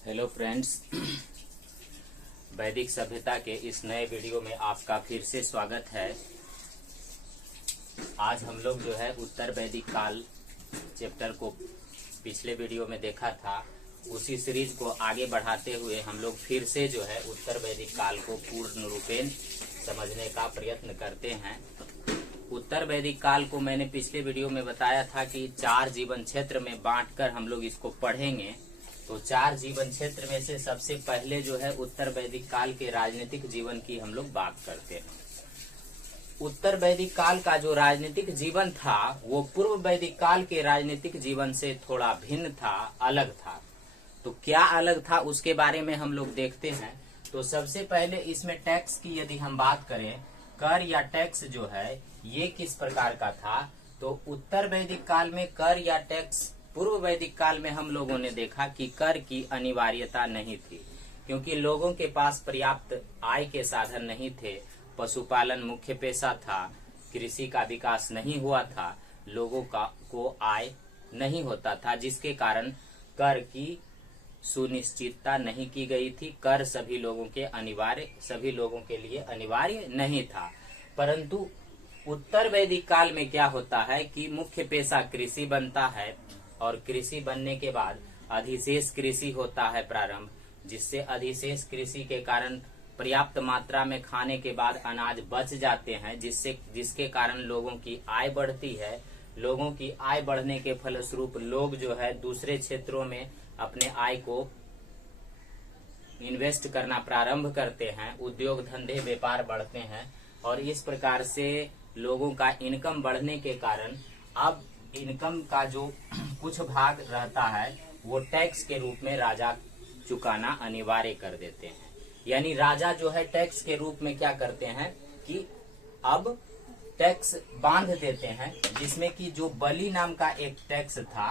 Hello friends, वैदिक सभ्यता के इस नए वीडियो में आपका फिर से स्वागत है। आज हम लोग जो है उत्तर वैदिक काल चैप्टर को पिछले वीडियो में देखा था, उसी सीरीज को आगे बढ़ाते हुए हम लोग फिर से जो है उत्तर वैदिक काल को पूर्ण रूपेण समझने का प्रयत्न करते हैं। उत्तर वैदिक काल को मैंने पिछले वीडियो में बताया था कि 4 जीवन क्षेत्र में बांटकर हम लोग इसको पढ़ेंगे। तो 4 जीवन क्षेत्र में से सबसे पहले जो है उत्तर वैदिक काल के राजनीतिक जीवन की हम लोग बात करते हैं। उत्तर वैदिक काल का जो राजनीतिक जीवन था वो पूर्व वैदिक काल के राजनीतिक जीवन से थोड़ा भिन्न था, अलग था। तो क्या अलग था उसके बारे में हम लोग देखते हैं। तो सबसे पहले इसमें टैक्स की यदि हम बात करें, कर या टैक्स जो है ये किस प्रकार का था। तो उत्तर वैदिक काल में कर या टैक्स, पूर्व वैदिक काल में हम लोगों ने देखा कि कर की अनिवार्यता नहीं थी, क्योंकि लोगों के पास पर्याप्त आय के साधन नहीं थे। पशुपालन मुख्य पेशा था, कृषि का विकास नहीं हुआ था, लोगों को आय नहीं होता था, जिसके कारण कर की सुनिश्चितता नहीं की गई थी। कर सभी लोगों के लिए अनिवार्य नहीं था। परंतु उत्तर वैदिक काल में क्या होता है कि मुख्य पेशा कृषि बनता है और कृषि बनने के बाद अधिशेष कृषि होता है प्रारंभ, जिससे अधिशेष कृषि के कारण पर्याप्त मात्रा में खाने के बाद अनाज बच जाते हैं, जिसके कारण लोगों की आय बढ़ती है। लोगों की आय बढ़ने के फलस्वरूप लोग जो है दूसरे क्षेत्रों में अपने आय को इन्वेस्ट करना प्रारंभ करते हैं, उद्योग धंधे व्यापार बढ़ते हैं और इस प्रकार से लोगों का इनकम बढ़ने के कारण अब इनकम का जो कुछ भाग रहता है वो टैक्स के रूप में राजा चुकाना अनिवार्य कर देते हैं। यानी राजा जो है टैक्स के रूप में क्या करते हैं कि अब टैक्स बांध देते हैं, जिसमें कि जो बलि नाम का एक टैक्स था,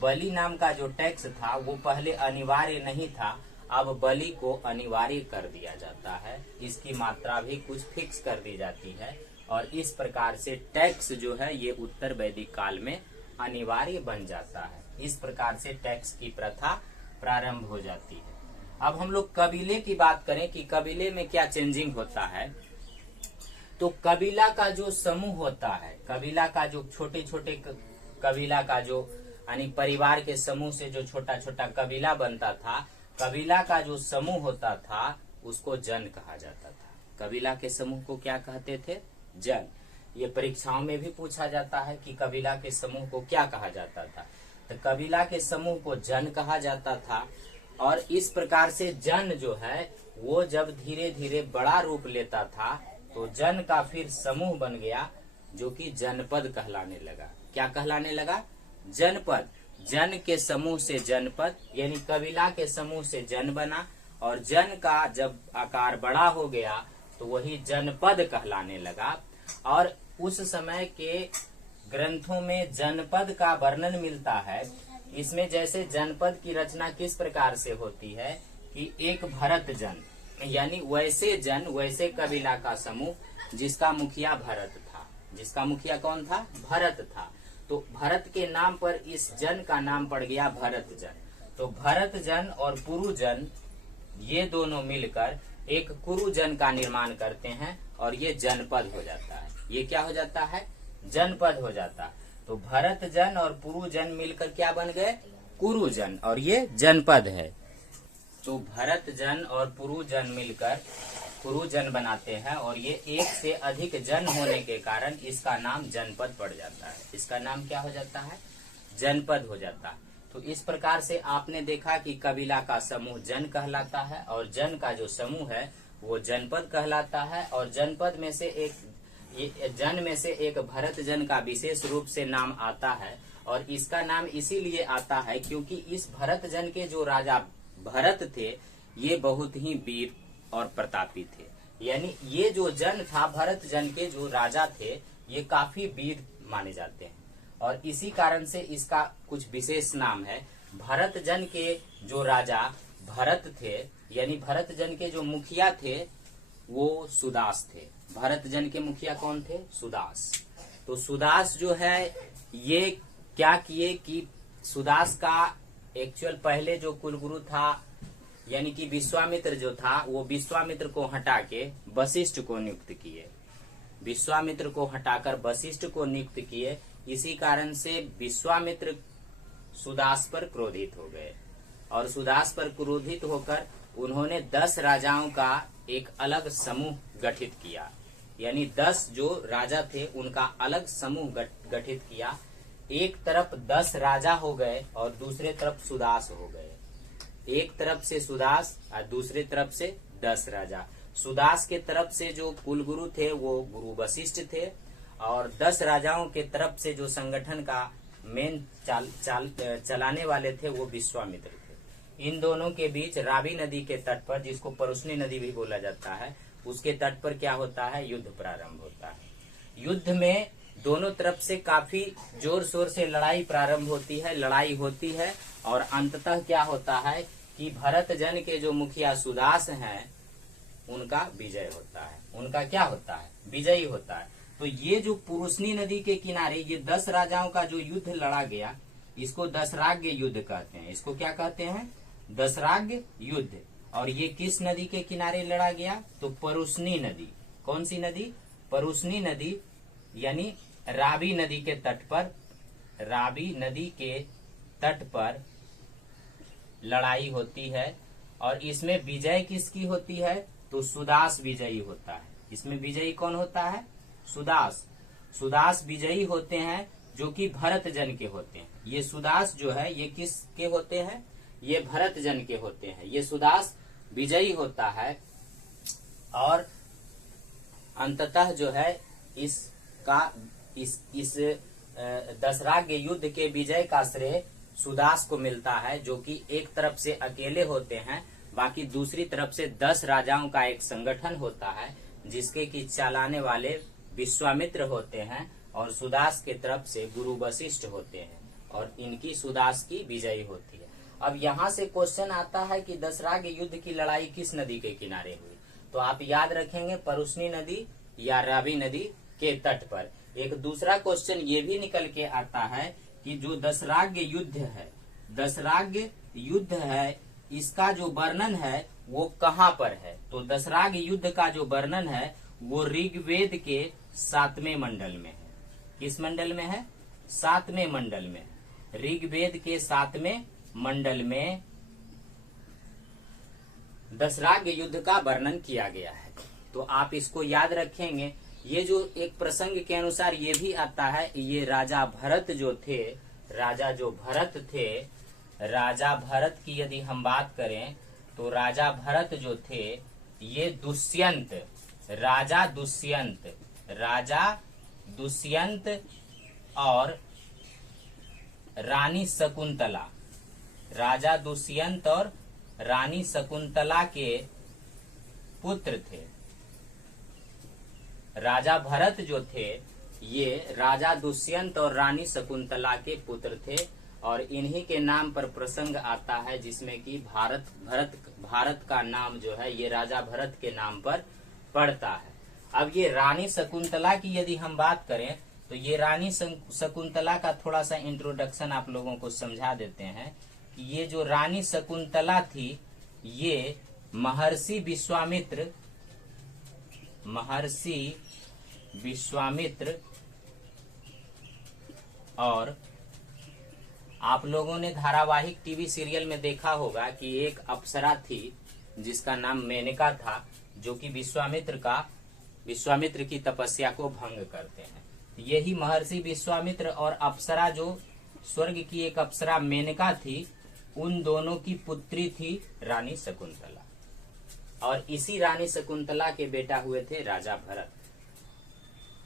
बलि नाम का जो टैक्स था वो पहले अनिवार्य नहीं था, अब बलि को अनिवार्य कर दिया जाता है। इसकी मात्रा भी कुछ फिक्स कर दी जाती है और इस प्रकार से टैक्स जो है ये उत्तर वैदिक काल में अनिवार्य बन जाता है। इस प्रकार से टैक्स की प्रथा प्रारंभ हो जाती है। अब हम लोग कबीले की बात करें कि कबीले में क्या चेंजिंग होता है। तो कबीला का जो समूह होता है, कबीला का जो छोटे छोटे कबीला का जो यानी परिवार के समूह से जो छोटा छोटा कबीला बनता था, कबीला का जो समूह होता था उसको जन कहा जाता था। कबीला के समूह को क्या कहते थे? जन। ये परीक्षाओं में भी पूछा जाता है कि कबीला के समूह को क्या कहा जाता था। तो कबीला के समूह को जन कहा जाता था और इस प्रकार से जन जो है वो जब धीरे धीरे बड़ा रूप लेता था तो जन का फिर समूह बन गया, जो कि जनपद कहलाने लगा। क्या कहलाने लगा? जनपद। जन के समूह से जनपद, यानी कबीला के समूह से जन बना और जन का जब आकार बड़ा हो गया तो वही जनपद कहलाने लगा। और उस समय के ग्रंथों में जनपद का वर्णन मिलता है। इसमें जैसे जनपद की रचना किस प्रकार से होती है कि एक भरत जन, यानी वैसे कबीला का समूह जिसका मुखिया भरत था। जिसका मुखिया कौन था? भरत था। तो भरत के नाम पर इस जन का नाम पड़ गया भरत जन। तो भरत जन और पुरु जन ये दोनों मिलकर एक कुरु जन का निर्माण करते हैं और ये जनपद हो जाता है। ये क्या हो जाता है? जनपद हो जाता। तो भरत जन और पुरु जन मिलकर क्या बन गए? कुरु जन, और ये जनपद है। तो भरत जन और पुरु जन मिलकर कुरु जन बनाते हैं और ये एक से अधिक जन होने के कारण इसका नाम जनपद पड़ जाता है। इसका नाम क्या हो जाता है? जनपद हो जाता है। तो इस प्रकार से आपने देखा कि कबीला का समूह जन कहलाता है और जन का जो समूह है वो जनपद कहलाता है। और जनपद में से जन में से एक भरत जन का विशेष रूप से नाम आता है और इसका नाम इसीलिए आता है क्योंकि इस भरत जन के जो राजा भरत थे ये बहुत ही वीर और प्रतापी थे। यानी ये जो जन था, भरत जन के जो राजा थे ये काफी वीर माने जाते हैं और इसी कारण से इसका कुछ विशेष नाम है। भरत जन के जो राजा भरत थे, यानी भरत जन के जो मुखिया थे वो सुदास थे। भरत जन के मुखिया कौन थे? सुदास। तो सुदास जो है ये क्या किए कि सुदास का एक्चुअल पहले जो कुलगुरु था यानी कि विश्वामित्र जो था, वो विश्वामित्र को हटा के वशिष्ठ को नियुक्त किए। विश्वामित्र को हटाकर वशिष्ठ को नियुक्त किए। इसी कारण से विश्वामित्र सुदास पर क्रोधित हो गए और सुदास पर क्रोधित होकर उन्होंने 10 राजाओं का एक अलग समूह गठित किया। यानी 10 जो राजा थे उनका अलग समूह गठित किया। एक तरफ 10 राजा हो गए और दूसरे तरफ सुदास हो गए। एक तरफ से सुदास और दूसरे तरफ से 10 राजा। सुदास के तरफ से जो कुलगुरु थे वो गुरु वशिष्ठ थे और 10 राजाओं के तरफ से जो संगठन का मेन चलाने वाले थे वो विश्वामित्र थे। इन दोनों के बीच रावी नदी के तट पर, जिसको परुष्णी नदी भी बोला जाता है, उसके तट पर क्या होता है, युद्ध प्रारंभ होता है। युद्ध में दोनों तरफ से काफी जोर शोर से लड़ाई प्रारंभ होती है, लड़ाई होती है और अंततः क्या होता है कि भरत जन के जो मुखिया सुदास हैं उनका विजय होता है। उनका क्या होता है, विजयी होता है। तो ये जो पुरुषनी नदी के किनारे ये 10 राजाओं का जो युद्ध लड़ा गया, इसको दशराग्य युद्ध कहते हैं। इसको क्या कहते हैं, दशराग्य युद्ध। और ये किस नदी के किनारे लड़ा गया, तो परुष्णी नदी। कौन सी नदी, परुष्णी नदी, यानी रावी नदी के तट पर, रावी नदी के तट पर लड़ाई होती है। और इसमें विजय किसकी होती है, तो सुदास विजयी होता है। इसमें विजयी कौन होता है, सुदास। सुदास विजयी होते हैं जो कि भरत जन के होते हैं। ये सुदास जो है ये किसके होते हैं, ये भरत जन के होते हैं। ये सुदास विजयी होता है और अंततः जो है इसका इस दशराग्य युद्ध के विजय का श्रेय सुदास को मिलता है, जो कि एक तरफ से अकेले होते हैं, बाकी दूसरी तरफ से 10 राजाओं का एक संगठन होता है जिसके की चलाने वाले विश्वामित्र होते हैं और सुदास के तरफ से गुरु वशिष्ठ होते हैं और इनकी सुदास की विजयी होती है। अब यहाँ से क्वेश्चन आता है कि दशराग्य युद्ध की लड़ाई किस नदी के किनारे हुई, तो आप याद रखेंगे परुष्णी नदी या रावी नदी के तट पर। एक दूसरा क्वेश्चन ये भी निकल के आता है कि जो दशराग्य युद्ध है, दशराग्य युद्ध है, इसका जो वर्णन है वो कहाँ पर है, तो दशराग्य युद्ध का जो वर्णन है वो ऋग्वेद के 7वें मंडल में है। किस मंडल में है, 7वें मंडल में। ऋग्वेद के 7वें मंडल में दशराग्य युद्ध का वर्णन किया गया है। तो आप इसको याद रखेंगे। ये जो एक प्रसंग के अनुसार ये भी आता है, ये राजा भरत जो थे, राजा जो भरत थे, राजा भरत की यदि हम बात करें तो राजा भरत जो थे ये दुष्यंत, राजा दुष्यंत और रानी शकुंतला, राजा दुष्यंत और रानी शकुंतला के पुत्र थे। राजा भरत जो थे ये राजा दुष्यंत और रानी शकुंतला के पुत्र थे और इन्हीं के नाम पर प्रसंग आता है जिसमें कि भारत का नाम जो है ये राजा भरत के नाम पर पड़ता है। अब ये रानी शकुंतला की यदि हम बात करें तो ये रानी शकुंतला का थोड़ा सा इंट्रोडक्शन आप लोगों को समझा देते हैं कि ये जो रानी शकुंतला थी ये महर्षि विश्वामित्र और आप लोगों ने धारावाहिक टीवी सीरियल में देखा होगा कि एक अप्सरा थी जिसका नाम मेनका था, जो कि विश्वामित्र की तपस्या को भंग करते हैं। यही महर्षि विश्वामित्र और अप्सरा जो स्वर्ग की एक अप्सरा मेनका थी, उन दोनों की पुत्री थी रानी शकुंतला और इसी रानी शकुंतला के बेटा हुए थे राजा भरत।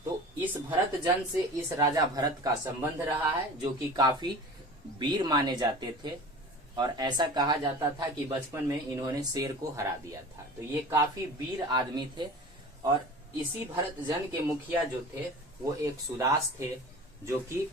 तो इस भरत जन से इस राजा भरत का संबंध रहा है, जो कि काफी वीर माने जाते थे और ऐसा कहा जाता था कि बचपन में इन्होंने शेर को हरा दिया था। तो ये काफी वीर आदमी थे और इसी भरत जन के मुखिया जो थे वो एक सुदास थे, जो कि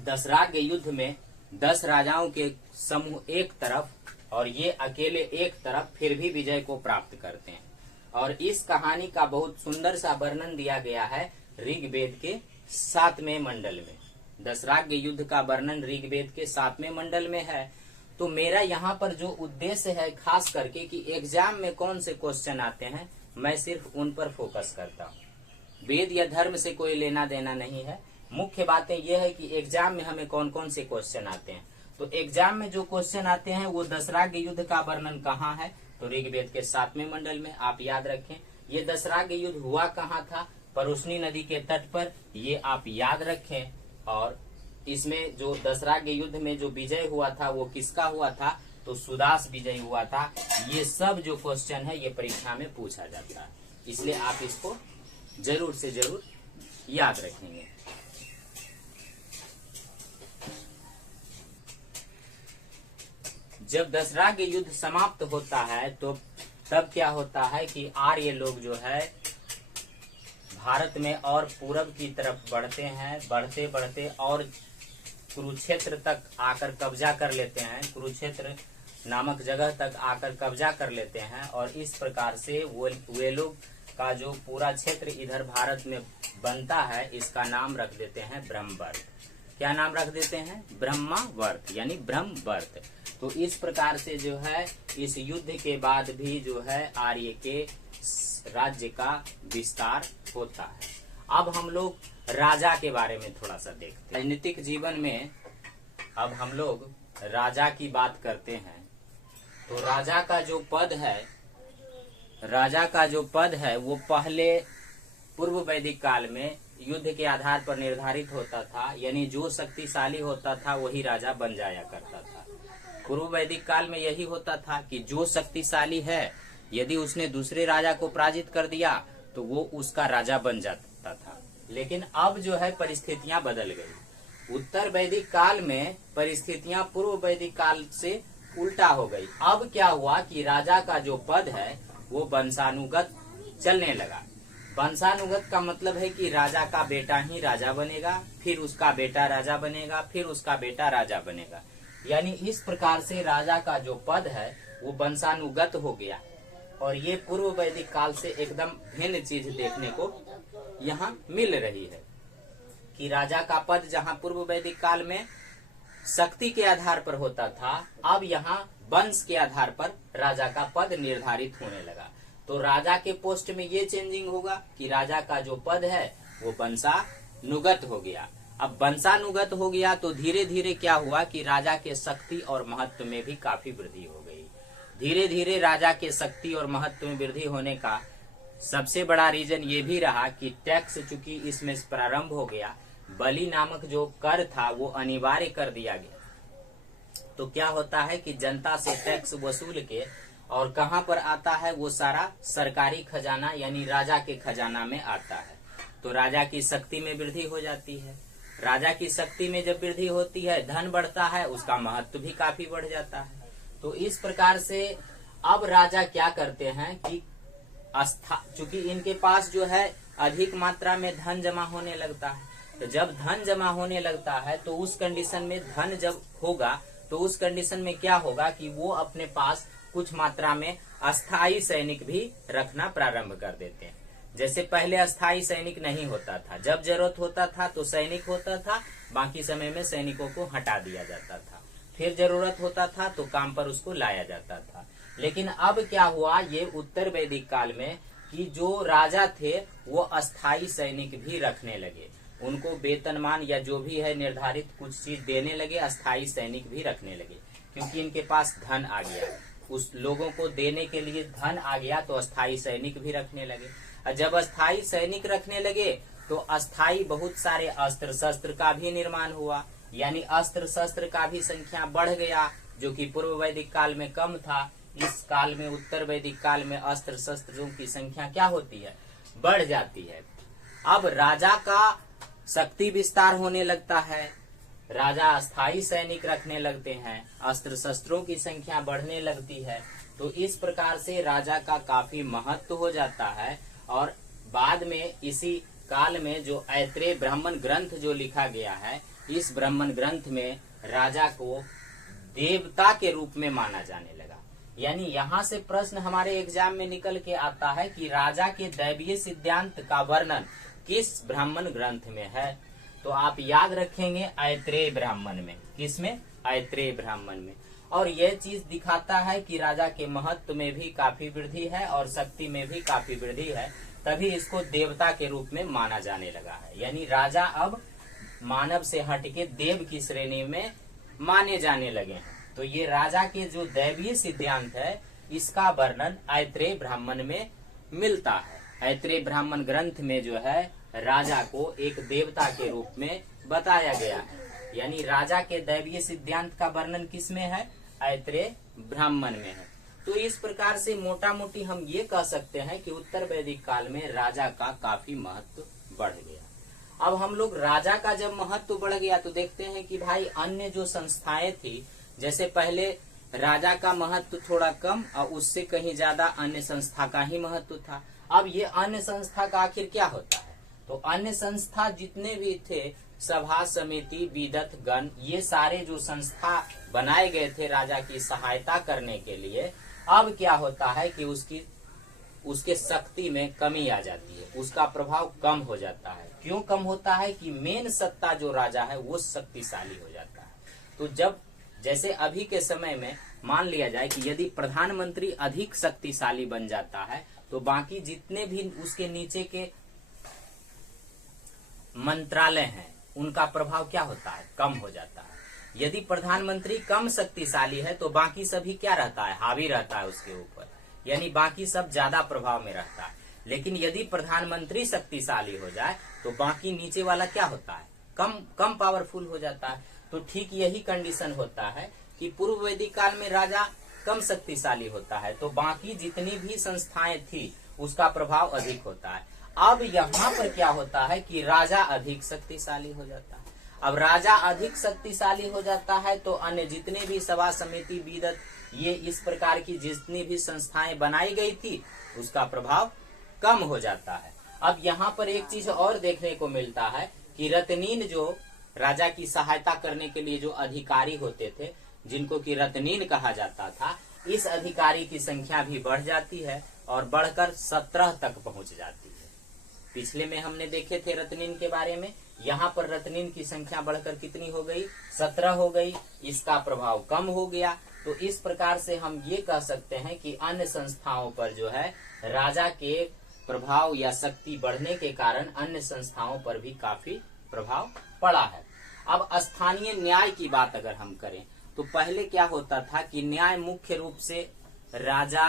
दशराग्य युद्ध में 10 राजाओं के समूह एक तरफ और ये अकेले एक तरफ फिर भी विजय को प्राप्त करते हैं। और इस कहानी का बहुत सुंदर सा वर्णन दिया गया है ऋग्वेद के 7वें मंडल में। दशराग्य युद्ध का वर्णन ऋग्वेद के 7वें मंडल में है तो मेरा यहाँ पर जो उद्देश्य है खास करके कि एग्जाम में कौन से क्वेश्चन आते हैं, मैं सिर्फ उन पर फोकस करता हूँ। वेद या धर्म से कोई लेना देना नहीं है। मुख्य बातें यह है कि एग्जाम में हमें कौन कौन से क्वेश्चन आते हैं। तो एग्जाम में जो क्वेश्चन आते हैं वो दशराग युद्ध का वर्णन कहाँ है, तो ऋग्वेद के 7वें मंडल में। आप याद रखें ये दशराग युद्ध हुआ कहाँ था, परुष्णी नदी के तट पर, ये आप याद रखें। और इसमें जो दशराग युद्ध में जो विजय हुआ था वो किसका हुआ था, तो सुदास विजय हुआ था। ये सब जो क्वेश्चन है ये परीक्षा में पूछा जाता है, इसलिए आप इसको जरूर से जरूर याद रखेंगे। जब दशराग युद्ध समाप्त होता है तो तब क्या होता है कि आर्य लोग जो है भारत में और पूरब की तरफ बढ़ते हैं, बढ़ते बढ़ते और कुरुक्षेत्र तक आकर कब्जा कर लेते हैं, कुरुक्षेत्र नामक जगह तक आकर कब्जा कर लेते हैं। और इस प्रकार से वे लोग का जो पूरा क्षेत्र इधर भारत में बनता है, इसका नाम रख देते हैं ब्रह्मवर्त। क्या नाम रख देते हैं, ब्रह्मावर्त यानी ब्रह्मवर्त। तो इस प्रकार से जो है इस युद्ध के बाद भी जो है आर्य के राज्य का विस्तार होता है। अब हम लोग राजा के बारे में थोड़ा सा देखते हैं। राजनीतिक जीवन में अब हम लोग राजा की बात करते हैं। तो राजा का जो पद है वो पहले पूर्व वैदिक काल में युद्ध के आधार पर निर्धारित होता था, यानी जो शक्तिशाली होता था वही राजा बन जाया करता था। पूर्व वैदिक काल में यही होता था कि जो शक्तिशाली है, यदि उसने दूसरे राजा को पराजित कर दिया तो वो उसका राजा बन जाता था। लेकिन अब जो है परिस्थितियां बदल गई। उत्तर वैदिक काल में परिस्थितियां पूर्व वैदिक काल से उल्टा हो गई। अब क्या हुआ कि राजा का जो पद है वो वंशानुगत चलने लगा। वंशानुगत का मतलब है कि राजा का बेटा ही राजा बनेगा, फिर उसका बेटा राजा बनेगा, फिर उसका बेटा राजा बनेगा। यानी इस प्रकार से राजा का जो पद है वो वंशानुगत हो गया। और ये पूर्व वैदिक काल से एकदम भिन्न चीज देखने को यहाँ मिल रही है कि राजा का पद जहाँ पूर्व वैदिक काल में शक्ति के आधार पर होता था, अब यहाँ वंश के आधार पर राजा का पद निर्धारित होने लगा। तो राजा के पोस्ट में ये चेंजिंग होगा कि राजा का जो पद है वो वंशानुगत हो गया। अब वंशानुगत हो गया तो धीरे धीरे क्या हुआ कि राजा के शक्ति और महत्व में भी काफी वृद्धि हो गई। धीरे धीरे राजा के शक्ति और महत्व में वृद्धि होने का सबसे बड़ा रीजन ये भी रहा कि टैक्स चूंकि इसमें प्रारंभ हो गया, बलि नामक जो कर था वो अनिवार्य कर दिया गया। तो क्या होता है कि जनता से टैक्स वसूल के और कहाँ पर आता है, वो सारा सरकारी खजाना यानी राजा के खजाना में आता है। तो राजा की शक्ति में वृद्धि हो जाती है। राजा की शक्ति में जब वृद्धि होती है, धन बढ़ता है, उसका महत्व भी काफी बढ़ जाता है। तो इस प्रकार से अब राजा क्या करते हैं कि चूंकि इनके पास जो है अधिक मात्रा में धन जमा होने लगता है, तो जब धन जमा होने लगता है तो उस कंडीशन में धन जब होगा तो उस कंडीशन में क्या होगा कि वो अपने पास कुछ मात्रा में अस्थाई सैनिक भी रखना प्रारंभ कर देते हैं। जैसे पहले अस्थाई सैनिक नहीं होता था, जब जरूरत होता था तो सैनिक होता था, बाकी समय में सैनिकों को हटा दिया जाता था, फिर जरूरत होता था तो काम पर उसको लाया जाता था। लेकिन अब क्या हुआ, ये उत्तर वैदिक काल में कि जो राजा थे वो अस्थाई सैनिक भी रखने लगे, उनको वेतनमान या जो भी है निर्धारित कुछ चीज देने लगे, अस्थाई सैनिक भी रखने लगे, क्योंकि इनके पास धन आ गया, उस लोगों को देने के लिए धन आ गया तो अस्थाई सैनिक भी रखने लगे। और जब अस्थाई सैनिक रखने लगे तो अस्थाई बहुत सारे अस्त्र शस्त्र का भी निर्माण हुआ, यानी अस्त्र शस्त्र का भी संख्या बढ़ गया, जो कि पूर्व वैदिक काल में कम था। इस काल में उत्तर वैदिक काल में अस्त्र शस्त्रों की संख्या क्या होती है, बढ़ जाती है। अब राजा का शक्ति विस्तार होने लगता है, राजा अस्थाई सैनिक रखने लगते हैं, अस्त्र शस्त्रों की संख्या बढ़ने लगती है। तो इस प्रकार से राजा का काफी महत्व हो जाता है। और बाद में इसी काल में जो ऐत्रेय ब्राह्मण ग्रंथ जो लिखा गया है, इस ब्राह्मण ग्रंथ में राजा को देवता के रूप में माना जाने लगा। यानी यहाँ से प्रश्न हमारे एग्जाम में निकल के आता है कि राजा के दैवीय सिद्धांत का वर्णन किस ब्राह्मण ग्रंथ में है, तो आप याद रखेंगे ऐत्रेय ब्राह्मण में। किसमें, ऐत्रेय ब्राह्मण में। और यह चीज दिखाता है कि राजा के महत्व में भी काफी वृद्धि है और शक्ति में भी काफी वृद्धि है, तभी इसको देवता के रूप में माना जाने लगा है। यानी राजा अब मानव से हटके देव की श्रेणी में माने जाने लगे हैं। तो ये राजा के जो दैवीय सिद्धांत है, इसका वर्णन ऐत्रेय ब्राह्मण में मिलता है। ऐत्रेय ब्राह्मण ग्रंथ में जो है राजा को एक देवता के रूप में बताया गया है। यानी राजा के दैवीय सिद्धांत का वर्णन किस में है? ऐत्रेय ब्राह्मण में है। तो इस प्रकार से मोटा मोटी हम ये कह सकते हैं कि उत्तर वैदिक काल में राजा का काफी महत्व बढ़ गया। अब हम लोग राजा का जब महत्व बढ़ गया तो देखते हैं कि भाई अन्य जो संस्थाएं थी, जैसे पहले राजा का महत्व थोड़ा कम और उससे कहीं ज्यादा अन्य संस्था का ही महत्व था। अब ये अन्य संस्था का आखिर क्या होता है? तो अन्य संस्था जितने भी थे, सभा समिति विदत गण, ये सारे जो संस्था बनाए गए थे राजा की सहायता करने के लिए, अब क्या होता है कि उसके शक्ति में कमी आ जाती है, उसका प्रभाव कम हो जाता है। क्यों कम होता है? कि मेन सत्ता जो राजा है वो शक्तिशाली हो जाता है। तो जब जैसे अभी के समय में मान लिया जाए कि यदि प्रधानमंत्री अधिक शक्तिशाली बन जाता है तो बाकी जितने भी उसके नीचे के मंत्रालय हैं उनका प्रभाव क्या होता है? कम हो जाता है। यदि प्रधानमंत्री कम शक्तिशाली है तो बाकी सभी क्या रहता है? हावी रहता है उसके ऊपर, यानी बाकी सब ज्यादा प्रभाव में रहता है। लेकिन यदि प्रधानमंत्री शक्तिशाली हो जाए तो बाकी नीचे वाला क्या होता है? कम पावरफुल हो जाता है। तो ठीक यही कंडीशन होता है कि पूर्व वैदिक काल में राजा कम शक्तिशाली होता है तो बाकी जितनी भी संस्थाएं थी उसका प्रभाव अधिक होता है। अब यहाँ पर क्या होता है कि राजा अधिक शक्तिशाली हो जाता है। अब राजा अधिक शक्तिशाली हो जाता है तो अन्य जितने भी सभा समिति विदत, ये इस प्रकार की जितनी भी संस्थाएं बनाई गई थी उसका प्रभाव कम हो जाता है। अब यहाँ पर एक चीज और देखने को मिलता है कि रत्नीन, जो राजा की सहायता करने के लिए जो अधिकारी होते थे, जिनको कि रत्नीन कहा जाता था, इस अधिकारी की संख्या भी बढ़ जाती है और बढ़कर 17 तक पहुंच जाती है। पिछले में हमने देखे थे रत्नीन के बारे में, यहाँ पर रत्नीन की संख्या बढ़कर कितनी हो गई? 17 हो गई। इसका प्रभाव कम हो गया। तो इस प्रकार से हम ये कह सकते हैं कि अन्य संस्थाओं पर जो है राजा के प्रभाव या शक्ति बढ़ने के कारण अन्य संस्थाओं पर भी काफी प्रभाव पड़ा है। अब स्थानीय न्याय की बात अगर हम करें तो पहले क्या होता था कि न्याय मुख्य रूप से, राजा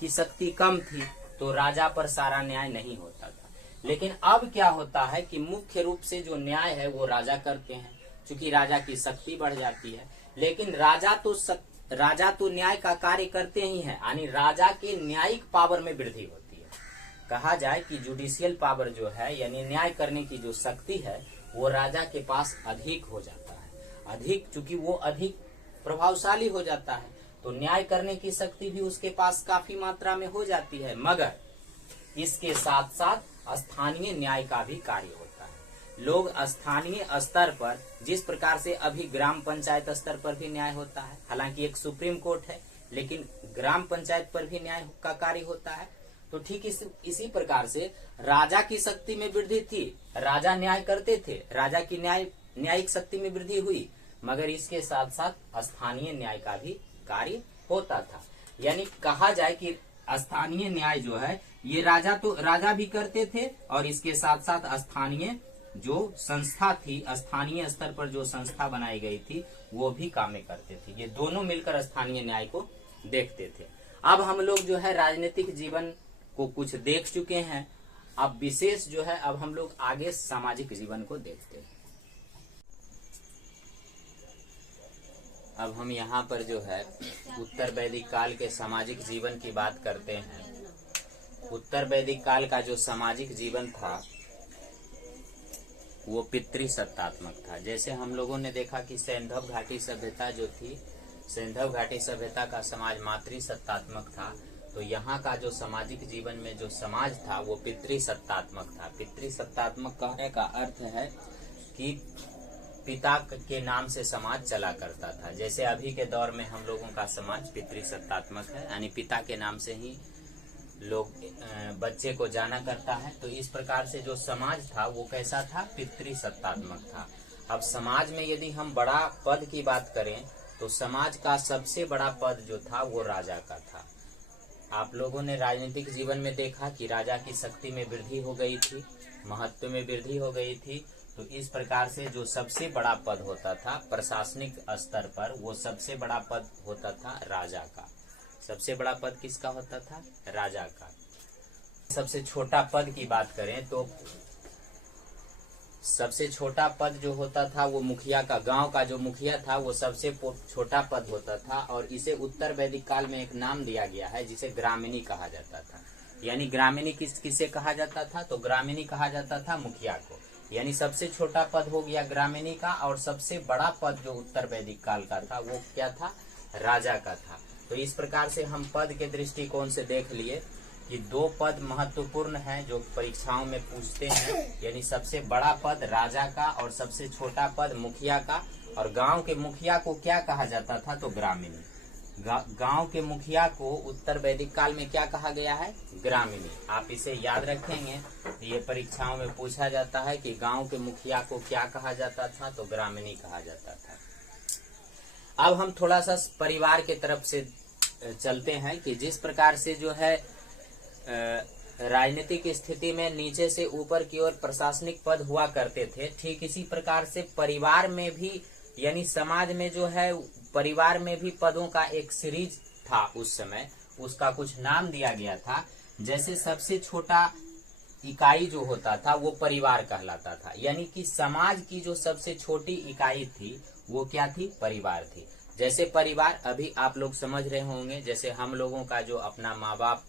की शक्ति कम थी तो राजा पर सारा न्याय नहीं होता था। लेकिन अब क्या होता है कि मुख्य रूप से जो न्याय है वो राजा करते हैं, क्योंकि राजा की शक्ति बढ़ जाती है। लेकिन राजा तो न्याय का कार्य करते ही हैं, यानी राजा के न्यायिक पावर में वृद्धि होती है। कहा जाए कि जुडिशियल पावर जो है, यानी न्याय करने की जो शक्ति है, वो राजा के पास अधिक हो जाता है। अधिक, चूंकि वो अधिक प्रभावशाली हो जाता है तो न्याय करने की शक्ति भी उसके पास काफी मात्रा में हो जाती है। मगर इसके साथ साथ स्थानीय न्याय का भी कार्य होता है। लोग स्थानीय स्तर पर, जिस प्रकार से अभी ग्राम पंचायत स्तर पर भी न्याय होता है, हालांकि एक सुप्रीम कोर्ट है, लेकिन ग्राम पंचायत पर भी न्याय का कार्य होता है। तो ठीक इसी प्रकार से राजा की शक्ति में वृद्धि थी, राजा न्याय करते थे, राजा की न्यायिक शक्ति में वृद्धि हुई, मगर इसके साथ साथ स्थानीय न्याय का भी कार्य होता था। यानी कहा जाए कि स्थानीय न्याय जो है ये राजा भी करते थे और इसके साथ साथ स्थानीय जो संस्था थी, स्थानीय स्तर पर जो संस्था बनाई गई थी, वो भी कामें करते थे। ये दोनों मिलकर स्थानीय न्याय को देखते थे। अब हम लोग जो है राजनीतिक जीवन को कुछ देख चुके हैं। अब विशेष जो है, अब हम लोग आगे सामाजिक जीवन को देखते हैं। अब हम यहाँ पर जो है उत्तर वैदिक काल के सामाजिक जीवन की बात करते हैं। उत्तर वैदिक काल का जो सामाजिक जीवन था वो पितृसत्तात्मक था। जैसे हम लोगों ने देखा कि सैंधव घाटी सभ्यता जो थी, सैंधव घाटी सभ्यता का समाज मातृसत्तात्मक था। तो यहाँ का जो सामाजिक जीवन में जो समाज था वो पितृसत्तात्मक था। पितृसत्तात्मक कहने का अर्थ है कि पिता के नाम से समाज चला करता था। जैसे अभी के दौर में हम लोगों का समाज पितृसत्तात्मक है, यानी पिता के नाम से ही लोग बच्चे को जाना करता है। तो इस प्रकार से जो समाज था वो कैसा था? पितृसत्तात्मक था। अब समाज में यदि हम बड़ा पद की बात करें तो समाज का सबसे बड़ा पद जो था वो राजा का था। आप लोगों ने राजनीतिक जीवन में देखा कि राजा की शक्ति में वृद्धि हो गई थी, महत्व में वृद्धि हो गई थी। तो इस प्रकार से जो सबसे बड़ा पद होता था प्रशासनिक स्तर पर, वो सबसे बड़ा पद होता था राजा का। सबसे बड़ा पद किसका होता था? राजा का। सबसे छोटा पद की बात करें तो सबसे छोटा पद जो होता था वो मुखिया का, गांव का जो मुखिया था वो सबसे छोटा पद होता था। और इसे उत्तर वैदिक काल में एक नाम दिया गया है जिसे ग्रामीणी कहा जाता था। यानी ग्रामीणी किसे कहा जाता था? तो ग्रामीणी कहा जाता था मुखिया को। यानी सबसे छोटा पद हो गया ग्रामीणी का, और सबसे बड़ा पद जो उत्तर वैदिक काल का था वो क्या था? राजा का था। तो इस प्रकार से हम पद के दृष्टिकोण से देख लिए कि दो पद महत्वपूर्ण हैं जो परीक्षाओं में पूछते हैं। यानी सबसे बड़ा पद राजा का और सबसे छोटा पद मुखिया का। और गांव के मुखिया को क्या कहा जाता था? तो ग्रामीणी। गांव के मुखिया को उत्तर वैदिक काल में क्या कहा गया है? ग्रामीणी। आप इसे याद रखेंगे, ये परीक्षाओं में पूछा जाता है कि गांव के मुखिया को क्या कहा जाता था? तो ग्रामीणी कहा जाता था। अब हम थोड़ा सा परिवार के तरफ से चलते हैं कि जिस प्रकार से जो है राजनीतिक स्थिति में नीचे से ऊपर की ओर प्रशासनिक पद हुआ करते थे, ठीक इसी प्रकार से परिवार में भी, यानी समाज में जो है परिवार में भी पदों का एक सीरीज था उस समय। उसका कुछ नाम दिया गया था। जैसे सबसे छोटा इकाई जो होता था वो परिवार कहलाता था। यानी कि समाज की जो सबसे छोटी इकाई थी वो क्या थी? परिवार थी। जैसे परिवार अभी आप लोग समझ रहे होंगे, जैसे हम लोगों का जो अपना माँ बाप,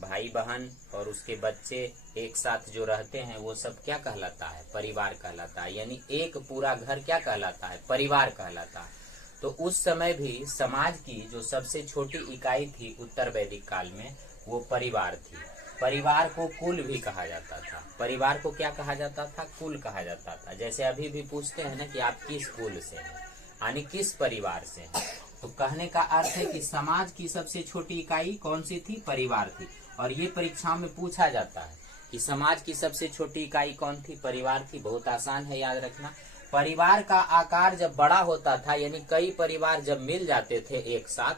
भाई बहन और उसके बच्चे एक साथ जो रहते हैं वो सब क्या कहलाता है? परिवार कहलाता है। यानी एक पूरा घर क्या कहलाता है? परिवार कहलाता है। तो उस समय भी समाज की जो सबसे छोटी इकाई थी उत्तर वैदिक काल में वो परिवार थी। परिवार को कुल भी कहा जाता था। परिवार को क्या कहा जाता था? कुल कहा जाता था। जैसे अभी भी पूछते हैं ना कि आप किस कुल से हैं, यानी किस परिवार से हैं। तो कहने का अर्थ है कि समाज की सबसे छोटी इकाई कौन सी थी? परिवार थी। और ये परीक्षाओं में पूछा जाता है कि समाज की सबसे छोटी इकाई कौन थी? परिवार थी। बहुत आसान है याद रखना। परिवार का आकार जब बड़ा होता था, यानी कई परिवार जब मिल जाते थे एक साथ,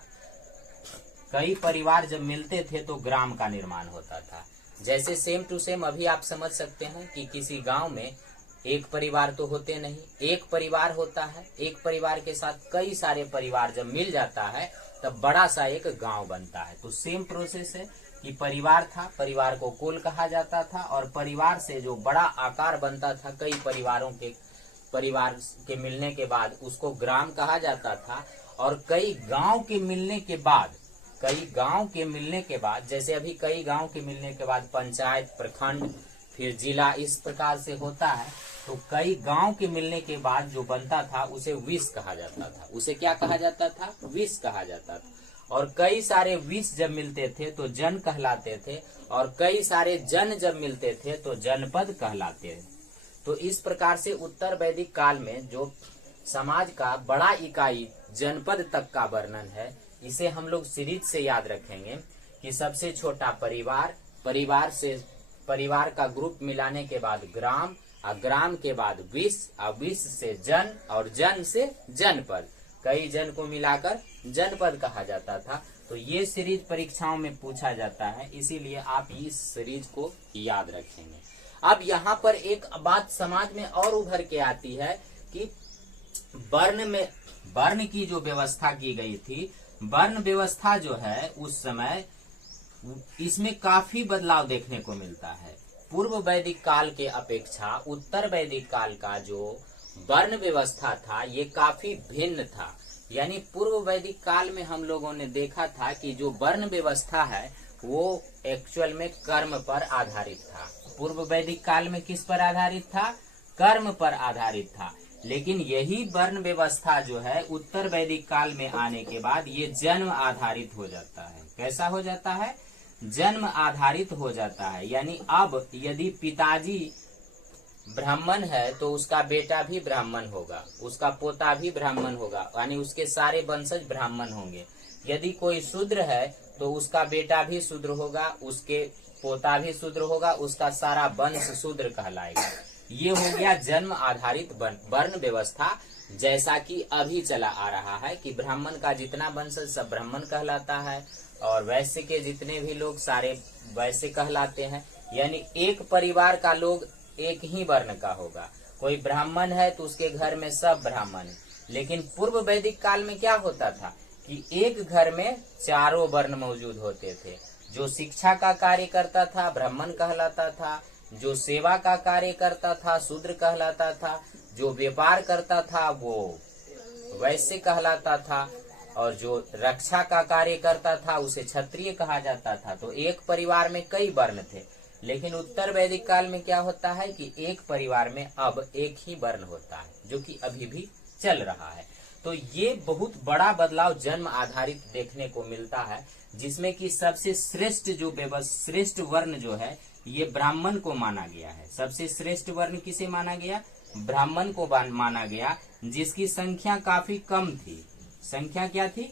कई परिवार जब मिलते थे तो ग्राम का निर्माण होता था। जैसे सेम टू सेम अभी आप समझ सकते हैं कि किसी गांव में एक परिवार तो होते नहीं, एक परिवार होता है। एक परिवार के साथ कई सारे परिवार जब मिल जाता है तब बड़ा सा एक गांव बनता है। तो सेम प्रोसेस है कि परिवार था, परिवार को कुल कहा जाता था, और परिवार से जो बड़ा आकार बनता था कई परिवार के मिलने के बाद उसको ग्राम कहा जाता था। और कई गांव के मिलने के बाद जैसे अभी कई गांव के मिलने के बाद पंचायत, प्रखंड, फिर जिला, इस प्रकार से होता है। तो कई गांव के मिलने के बाद जो बनता था उसे विष कहा जाता था। उसे क्या कहा जाता था? विष कहा जाता था। और कई सारे विष जब मिलते थे तो जन कहलाते थे, और कई सारे जन जब मिलते थे तो जनपद कहलाते थे। तो इस प्रकार से उत्तर वैदिक काल में जो समाज का बड़ा इकाई जनपद तक का वर्णन है, इसे हम लोग सीरीज से याद रखेंगे कि सबसे छोटा परिवार, परिवार का ग्रुप मिलाने के बाद ग्राम, और ग्राम के बाद विष, और विष से जन, और जन से जनपद, कई जन को मिलाकर जनपद कहा जाता था। तो ये सीरीज परीक्षाओं में पूछा जाता है, इसीलिए आप इस सीरीज को याद रखेंगे। अब यहाँ पर एक बात समाज में और उभर के आती है कि वर्ण की जो व्यवस्था की गई थी, वर्ण व्यवस्था जो है उस समय, इसमें काफी बदलाव देखने को मिलता है। पूर्व वैदिक काल के अपेक्षा उत्तर वैदिक काल का जो वर्ण व्यवस्था था ये काफी भिन्न था। यानी पूर्व वैदिक काल में हम लोगों ने देखा था कि जो वर्ण व्यवस्था है वो एक्चुअल में कर्म पर आधारित था। पूर्व वैदिक काल में किस पर आधारित था? कर्म पर आधारित था। लेकिन यही वर्ण व्यवस्था जो है उत्तर वैदिक काल में आने के बाद ये जन्म आधारित हो जाता है। कैसा हो जाता है? जन्म आधारित हो जाता है। यानी अब यदि पिताजी ब्राह्मण है तो उसका बेटा भी ब्राह्मण होगा, उसका पोता भी ब्राह्मण होगा, यानी उसके सारे वंशज ब्राह्मण होंगे। यदि कोई शूद्र है तो उसका बेटा भी शूद्र होगा, उसके पोता भी शूद्र होगा, उसका सारा वंश शूद्र कहलाएगा। ये हो गया जन्म आधारित वर्ण व्यवस्था, जैसा कि अभी चला आ रहा है कि ब्राह्मण का जितना वंशज सब ब्राह्मण कहलाता है और वैश्य के जितने भी लोग सारे वैश्य कहलाते हैं। यानी एक परिवार का लोग एक ही वर्ण का होगा। कोई ब्राह्मण है तो उसके घर में सब ब्राह्मण है। लेकिन पूर्व वैदिक काल में क्या होता था कि एक घर में चारों वर्ण मौजूद होते थे। जो शिक्षा का कार्य करता था ब्राह्मण कहलाता था, जो सेवा का कार्य करता था शूद्र कहलाता था, जो व्यापार करता था वो वैश्य कहलाता था, और जो रक्षा का कार्य करता था उसे क्षत्रिय कहा जाता था। तो एक परिवार में कई वर्ण थे। लेकिन उत्तर वैदिक काल में क्या होता है कि एक परिवार में अब एक ही वर्ण होता है, जो कि अभी भी चल रहा है। तो ये बहुत बड़ा बदलाव जन्म आधारित देखने को मिलता है, जिसमें कि सबसे श्रेष्ठ वर्ण जो है ये ब्राह्मण को माना गया है। सबसे श्रेष्ठ वर्ण किसे माना गया? ब्राह्मण को माना गया, जिसकी संख्या काफी कम थी। संख्या क्या थी?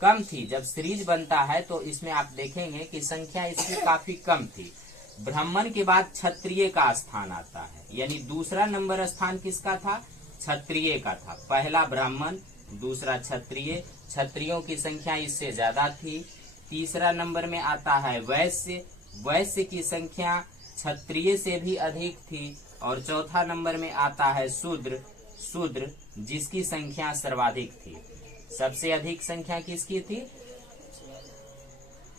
कम थी। जब सीरीज बनता है तो इसमें आप देखेंगे कि संख्या इसकी काफी कम थी। ब्राह्मण के बाद क्षत्रिय का स्थान आता है, यानी दूसरा नंबर स्थान किसका था? क्षत्रिय का था। पहला ब्राह्मण, दूसरा क्षत्रिय। क्षत्रियों की संख्या इससे ज्यादा थी। तीसरा नंबर में आता है वैश्य। वैश्य की संख्या क्षत्रिय से भी अधिक थी। और चौथा नंबर में आता है शूद्र, जिसकी संख्या सर्वाधिक थी। सबसे अधिक संख्या किसकी थी?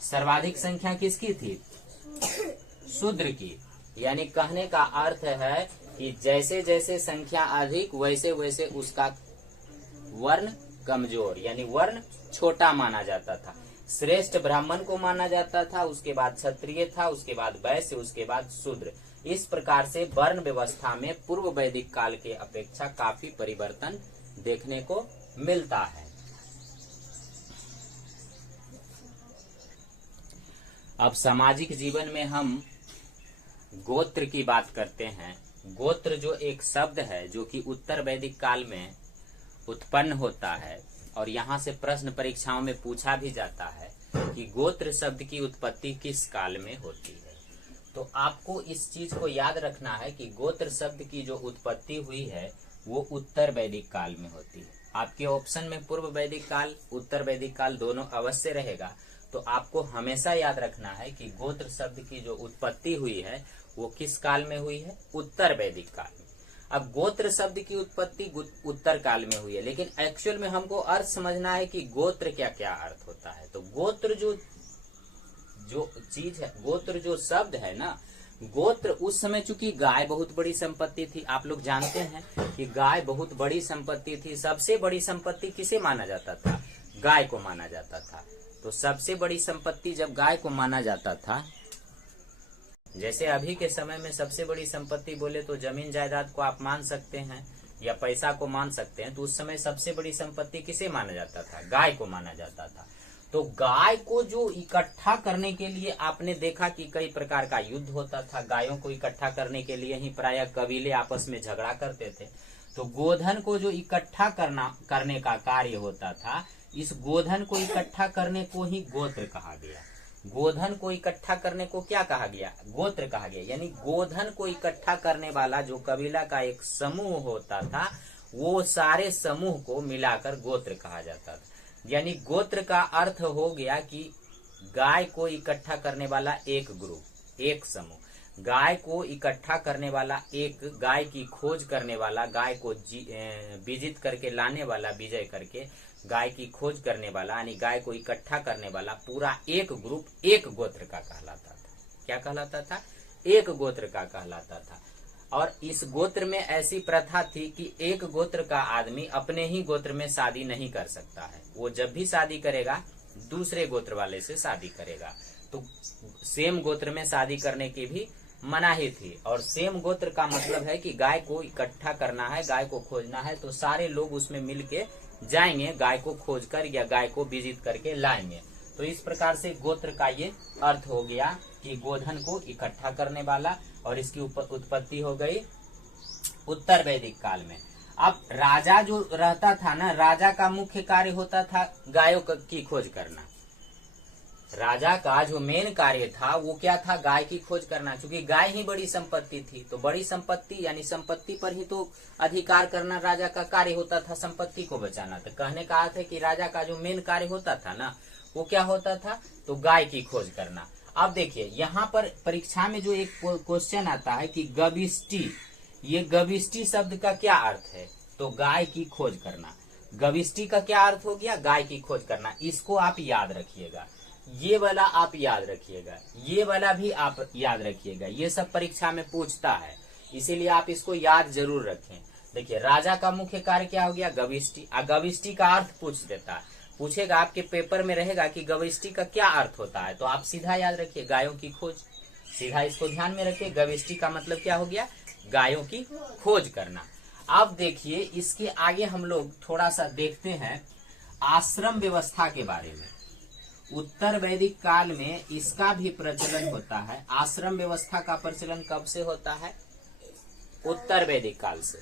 सर्वाधिक संख्या किसकी थी? शूद्र की। यानी कहने का अर्थ है कि जैसे जैसे संख्या अधिक वैसे वैसे उसका वर्ण कमजोर, यानी वर्ण छोटा माना जाता था। श्रेष्ठ ब्राह्मण को माना जाता था, उसके बाद क्षत्रिय था, उसके बाद वैश्य, उसके बाद शूद्र। इस प्रकार से वर्ण व्यवस्था में पूर्व वैदिक काल के अपेक्षा काफी परिवर्तन देखने को मिलता है। अब सामाजिक जीवन में हम गोत्र की बात करते हैं। गोत्र जो एक शब्द है जो कि उत्तर वैदिक काल में उत्पन्न होता है, और यहाँ से प्रश्न परीक्षाओं में पूछा भी जाता है कि गोत्र शब्द की उत्पत्ति किस काल में होती है। तो आपको इस चीज को याद रखना है कि गोत्र शब्द की जो उत्पत्ति हुई है वो उत्तर वैदिक काल में होती है। आपके ऑप्शन में पूर्व वैदिक काल, उत्तर वैदिक काल दोनों अवश्य रहेगा। तो आपको हमेशा याद रखना है कि गोत्र शब्द की जो उत्पत्ति हुई है वो किस काल में हुई है? उत्तर वैदिक काल में। अब गोत्र शब्द की उत्पत्ति उत्तर काल में हुई है, लेकिन एक्चुअल में हमको अर्थ समझना है कि गोत्र क्या क्या अर्थ होता है। तो गोत्र जो चीज है, गोत्र जो शब्द है ना, गोत्र उस समय चूंकि गाय बहुत बड़ी संपत्ति थी। आप लोग जानते हैं कि गाय बहुत बड़ी संपत्ति थी। सबसे बड़ी संपत्ति किसे माना जाता था? गाय को माना जाता था। तो सबसे बड़ी संपत्ति जब गाय को माना जाता था, जैसे अभी के समय में सबसे बड़ी संपत्ति बोले तो जमीन जायदाद को आप मान सकते हैं या पैसा को मान सकते हैं। तो उस समय सबसे बड़ी संपत्ति किसे माना जाता था? गाय को माना जाता था। तो गाय को जो इकट्ठा करने के लिए आपने देखा कि कई प्रकार का युद्ध होता था। गायों को इकट्ठा करने के लिए ही प्रायः कबीले आपस में झगड़ा करते थे। तो गोधन को जो इकट्ठा करने का कार्य होता था, इस गोधन को इकट्ठा करने को ही गोत्र कहा गया। गोधन को इकट्ठा करने को क्या कहा गया? गोत्र कहा गया। यानी गोधन को इकट्ठा करने वाला जो कबीला का एक समूह होता था, वो सारे समूह को मिलाकर गोत्र कहा जाता था। यानी गोत्र का अर्थ हो गया कि गाय को इकट्ठा करने वाला एक ग्रुप, एक समूह। गाय को इकट्ठा करने वाला एक, गाय की खोज करने वाला, गाय को विजित करके लाने वाला, विजय करके गाय की खोज करने वाला, यानी गाय को इकट्ठा करने वाला पूरा एक ग्रुप एक गोत्र का कहलाता था। क्या कहलाता था? एक गोत्र का कहलाता था। और इस गोत्र में ऐसी प्रथा थी कि एक गोत्र का आदमी अपने ही गोत्र में शादी नहीं कर सकता है। वो जब भी शादी करेगा दूसरे गोत्र वाले से शादी करेगा। तो सेम गोत्र में शादी करने की भी मनाही थी। और सेम गोत्र का मतलब है कि गाय को इकट्ठा करना है, गाय को खोजना है, तो सारे लोग उसमें मिलके जाएंगे, गाय को खोज कर या गाय को विजित करके लाएंगे। तो इस प्रकार से गोत्र का ये अर्थ हो गया कि गोधन को इकट्ठा करने वाला, और इसकी उत्पत्ति हो गई उत्तर वैदिक काल में। अब राजा जो रहता था ना, राजा का मुख्य कार्य होता था गायों की खोज करना। राजा का जो मेन कार्य था वो क्या था, गाय की खोज करना। क्योंकि गाय ही बड़ी संपत्ति थी, तो बड़ी संपत्ति यानी संपत्ति पर ही तो अधिकार करना राजा का कार्य होता था, संपत्ति को बचाना। तो कहने का अर्थ है कि राजा का जो मेन कार्य होता था ना, वो क्या होता था, तो गाय की खोज करना। अब देखिए यहाँ पर परीक्षा में जो एक क्वेश्चन आता है कि गविष्टि, ये गविष्टि शब्द का क्या अर्थ है, तो गाय की खोज करना। गविष्टि का क्या अर्थ हो गया, गाय की खोज करना। इसको आप याद रखिएगा, ये वाला आप याद रखिएगा, ये वाला भी आप याद रखिएगा, ये सब परीक्षा में पूछता है, इसीलिए आप इसको याद जरूर रखें। देखिए राजा का मुख्य कार्य क्या हो गया, गविष्टि। गविष्टि का अर्थ पूछ देता है, पूछेगा आपके पेपर में रहेगा कि गविष्टि का क्या अर्थ होता है, तो आप सीधा याद रखिए गायों की खोज, सीधा इसको ध्यान में रखिए। गविष्टि का मतलब क्या हो गया, गायों की खोज करना। अब देखिए इसके आगे हम लोग थोड़ा सा देखते हैं आश्रम व्यवस्था के बारे में। उत्तर वैदिक काल में इसका भी प्रचलन होता है। आश्रम व्यवस्था का प्रचलन कब से होता है, उत्तर वैदिक काल से।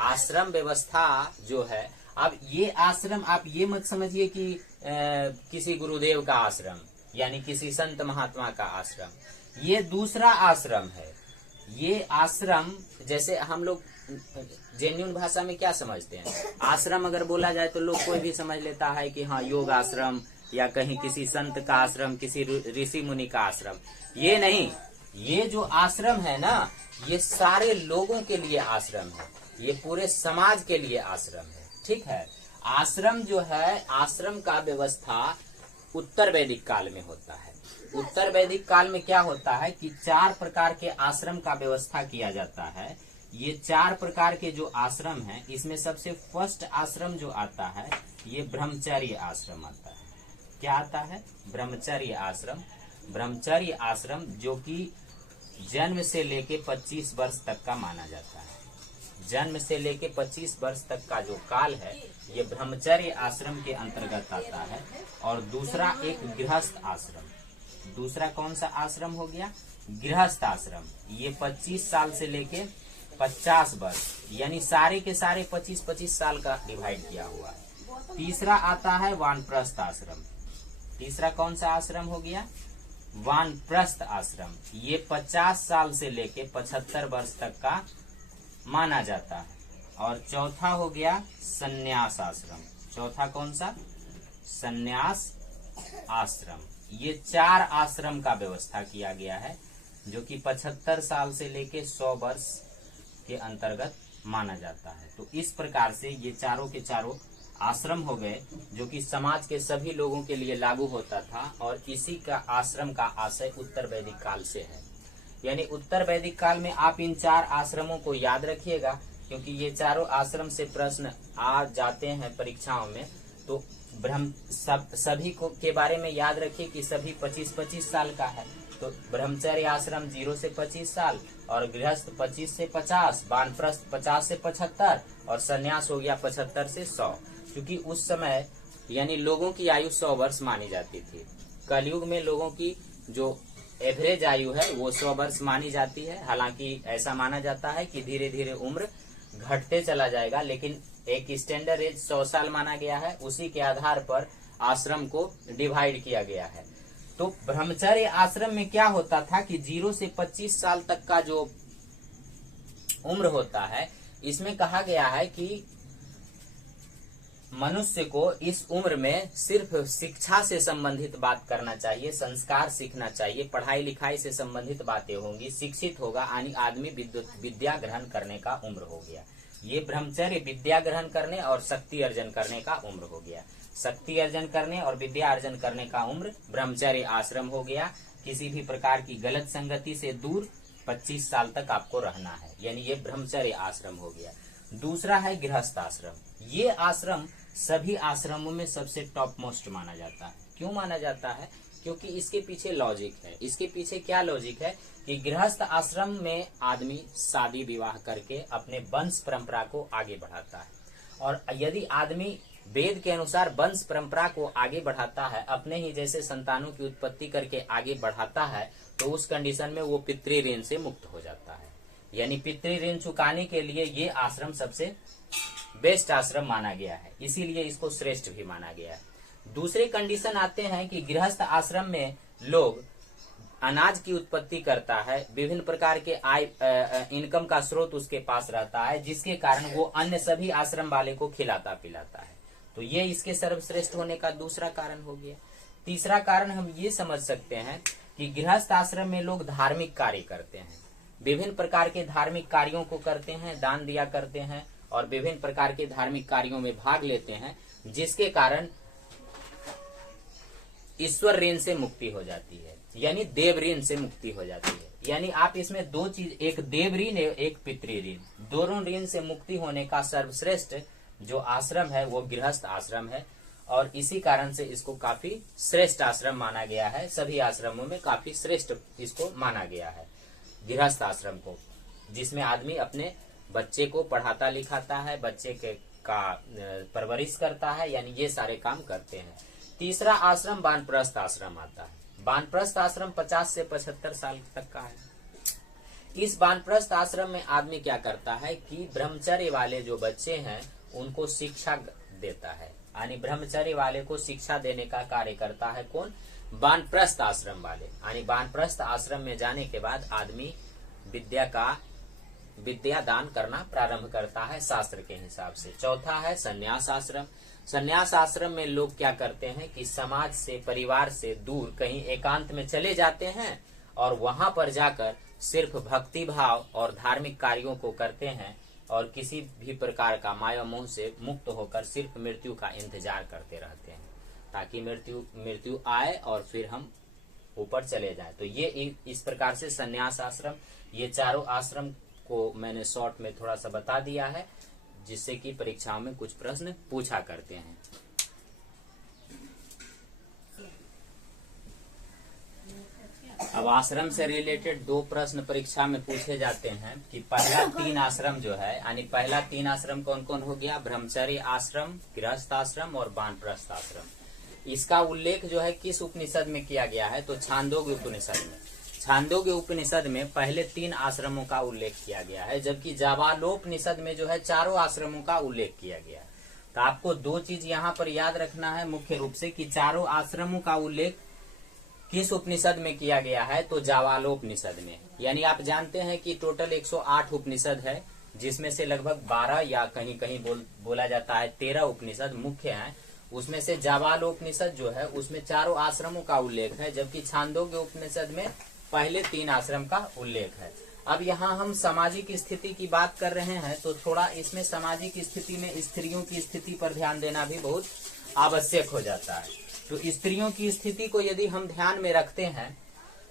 आश्रम व्यवस्था जो है, अब ये आश्रम आप ये मत समझिए कि किसी गुरुदेव का आश्रम यानी किसी संत महात्मा का आश्रम, ये दूसरा आश्रम है। ये आश्रम जैसे हम लोग जेन्युइन भाषा में क्या समझते हैं, आश्रम अगर बोला जाए तो लोग कोई भी समझ लेता है कि हाँ योग आश्रम या कहीं किसी संत का आश्रम, किसी ऋषि मुनि का आश्रम। ये नहीं, ये जो आश्रम है ना, ये सारे लोगों के लिए आश्रम है, ये पूरे समाज के लिए आश्रम है। ठीक है, आश्रम जो है, आश्रम का व्यवस्था उत्तर वैदिक काल में होता है। उत्तर वैदिक काल में क्या होता है कि 4 प्रकार के आश्रम का व्यवस्था किया जाता है। ये 4 प्रकार के जो आश्रम हैं, इसमें सबसे फर्स्ट आश्रम जो आता है ये ब्रह्मचर्य आश्रम आता है। क्या आता है, ब्रह्मचर्य आश्रम। ब्रह्मचर्य आश्रम जो कि जन्म से लेके 25 वर्ष तक का माना जाता है। जन्म से लेके 25 वर्ष तक का जो काल है ये ब्रह्मचर्य आश्रम के अंतर्गत आता है। और दूसरा एक गृहस्थ आश्रम। दूसरा कौन सा आश्रम हो गया, गृहस्थ आश्रम। ये 25 साल से लेके 50 वर्ष यानी सारे के सारे 25-25 साल का डिवाइड किया हुआ है। तीसरा आता है वानप्रस्थ आश्रम। तीसरा कौन सा आश्रम हो गया, वानप्रस्थ आश्रम। ये 50 साल से लेके 75 वर्ष तक का माना जाता है। और चौथा हो गया संन्यास आश्रम। चौथा कौन सा, संन्यास आश्रम। ये 4 आश्रम का व्यवस्था किया गया है जो कि 75 साल से लेके 100 वर्ष के अंतर्गत माना जाता है। तो इस प्रकार से ये चारों के चारों आश्रम हो गए जो कि समाज के सभी लोगों के लिए लागू होता था। और इसी का आश्रम का आशय उत्तर वैदिक काल से है। यानी उत्तर वैदिक काल में आप इन 4 आश्रमों को याद रखिएगा, क्योंकि ये चारों आश्रम से प्रश्न आ जाते हैं परीक्षाओं में। तो सभी को के बारे में याद रखिए कि सभी 25-25 साल का है। तो ब्रह्मचर्य आश्रम 0 से 25 साल, और गृहस्थ 25 से 50, वानप्रस्थ 50 से 75, और संन्यास हो गया 75 से 100। क्योंकि उस समय यानी लोगों की आयु 100 वर्ष मानी जाती थी। कलयुग में लोगों की जो एवरेज आयु है वो 100 वर्ष मानी जाती है। हालांकि ऐसा माना जाता है कि धीरे धीरे उम्र घटते चला जाएगा, लेकिन एक स्टैंडर्ड एज 100 साल माना गया है। उसी के आधार पर आश्रम को डिवाइड किया गया है। तो ब्रह्मचर्य आश्रम में क्या होता था कि 0 से 25 साल तक का जो उम्र होता है, इसमें कहा गया है कि मनुष्य को इस उम्र में सिर्फ शिक्षा से संबंधित बात करना चाहिए, संस्कार सीखना चाहिए, पढ़ाई लिखाई से संबंधित बातें होंगी, शिक्षित होगा, यानी आदमी विद्या ग्रहण करने का उम्र हो गया। ये ब्रह्मचर्य विद्या ग्रहण करने और शक्ति अर्जन करने का उम्र हो गया। शक्ति अर्जन करने और विद्या अर्जन करने का उम्र ब्रह्मचर्य आश्रम हो गया। किसी भी प्रकार की गलत संगति से दूर 25 साल तक आपको रहना है, यानी ये ब्रह्मचर्य आश्रम हो गया। दूसरा है गृहस्थ आश्रम। ये आश्रम सभी आश्रमों में सबसे टॉप मोस्ट माना जाता है। क्यों माना जाता है? क्योंकि इसके पीछे लॉजिक है। इसके पीछे क्या लॉजिक है कि गृहस्थ आश्रम में आदमी शादी विवाह करके अपने वंश परंपरा को आगे बढ़ाता है। और यदि आदमी वेद के अनुसार वंश परंपरा को आगे बढ़ाता है, अपने ही जैसे संतानों की उत्पत्ति करके आगे बढ़ाता है, तो उस कंडीशन में वो पितृ ऋण से मुक्त हो जाता है। यानी पितृ ऋण चुकाने के लिए ये आश्रम सबसे बेस्ट आश्रम माना गया है, इसीलिए इसको श्रेष्ठ भी माना गया है। दूसरे कंडीशन आते हैं कि गृहस्थ आश्रम में लोग अनाज की उत्पत्ति करता है, विभिन्न प्रकार के आय इनकम का स्रोत उसके पास रहता है, जिसके कारण वो अन्य सभी आश्रम वाले को खिलाता पिलाता है। तो ये इसके सर्वश्रेष्ठ होने का दूसरा कारण हो गया। तीसरा कारण हम ये समझ सकते हैं कि गृहस्थ आश्रम में लोग धार्मिक कार्य करते हैं, विभिन्न प्रकार के धार्मिक कार्यों को करते हैं, दान दिया करते हैं और विभिन्न प्रकार के धार्मिक कार्यों में भाग लेते हैं, जिसके कारण ईश्वर ऋण से मुक्ति हो जाती है, यानी देव ऋण से मुक्ति हो जाती है। यानी आप इसमें दो चीज, एक देव ऋण एक पितृ ऋण, दोनों ऋण से मुक्ति होने का सर्वश्रेष्ठ जो आश्रम है वो गृहस्थ आश्रम है और इसी कारण से इसको काफी श्रेष्ठ आश्रम माना गया है। सभी आश्रमों में काफी श्रेष्ठ इसको माना गया है गृहस्थ आश्रम को, जिसमें आदमी अपने बच्चे को पढ़ाता लिखाता है, बच्चे के का परवरिश करता है, यानी ये सारे काम करते हैं। तीसरा आश्रम वानप्रस्थ आश्रम आता है। वानप्रस्थ आश्रम 50 से 75 साल तक का है। इस वानप्रस्थ आश्रम में आदमी क्या करता है कि ब्रह्मचर्य वाले जो बच्चे हैं उनको शिक्षा देता है, यानी ब्रह्मचर्य वाले को शिक्षा देने का कार्य करता है कौन? वानप्रस्थ आश्रम वाले। यानी वानप्रस्थ आश्रम में जाने के बाद आदमी विद्या दान करना प्रारंभ करता है शास्त्र के हिसाब से। चौथा है संन्यास आश्रम। संन्यास आश्रम में लोग क्या करते हैं कि समाज से, परिवार से दूर कहीं एकांत में चले जाते हैं और वहां पर जाकर सिर्फ भक्ति भाव और धार्मिक कार्यों को करते हैं और किसी भी प्रकार का माया मोह से मुक्त होकर सिर्फ मृत्यु का इंतजार करते रहते हैं, ताकि मृत्यु आए और फिर हम ऊपर चले जाए। तो ये इस प्रकार से संन्यास आश्रम, ये चारों आश्रम को मैंने शॉर्ट में थोड़ा सा बता दिया है, जिससे कि परीक्षाओं में कुछ प्रश्न पूछा करते हैं। अब आश्रम से रिलेटेड 2 प्रश्न परीक्षा में पूछे जाते हैं कि पहला 3 आश्रम जो है, यानी पहला 3 आश्रम कौन कौन हो गया? ब्रह्मचर्य आश्रम, गृहस्थ आश्रम और वानप्रस्थ आश्रम। इसका उल्लेख जो है किस उपनिषद में किया गया है? तो छांदोग्य उपनिषद में। छांदोग्य उपनिषद में पहले 3 आश्रमों का उल्लेख किया गया है, जबकि जाबालोपनिषद में जो है चारों आश्रमों का उल्लेख किया गया है। तो आपको 2 चीज यहाँ पर याद रखना है मुख्य रूप से कि चारों आश्रमों का उल्लेख किस उपनिषद में किया गया है? तो जाबालोपनिषद में। यानी आप जानते हैं कि टोटल 108 उपनिषद है, जिसमें से लगभग 12 या कहीं कहीं बोला जाता है 13 उपनिषद मुख्य हैं। उसमें से जाबालोपनिषद जो है उसमें चारों आश्रमों का उल्लेख है, जबकि छांदोग्य उपनिषद में पहले 3 आश्रम का उल्लेख है। अब यहाँ हम सामाजिक स्थिति की बात कर रहे हैं, तो थोड़ा इसमें सामाजिक स्थिति में स्त्रियों की स्थिति पर ध्यान देना भी बहुत आवश्यक हो जाता है। तो स्त्रियों की स्थिति को यदि हम ध्यान में रखते हैं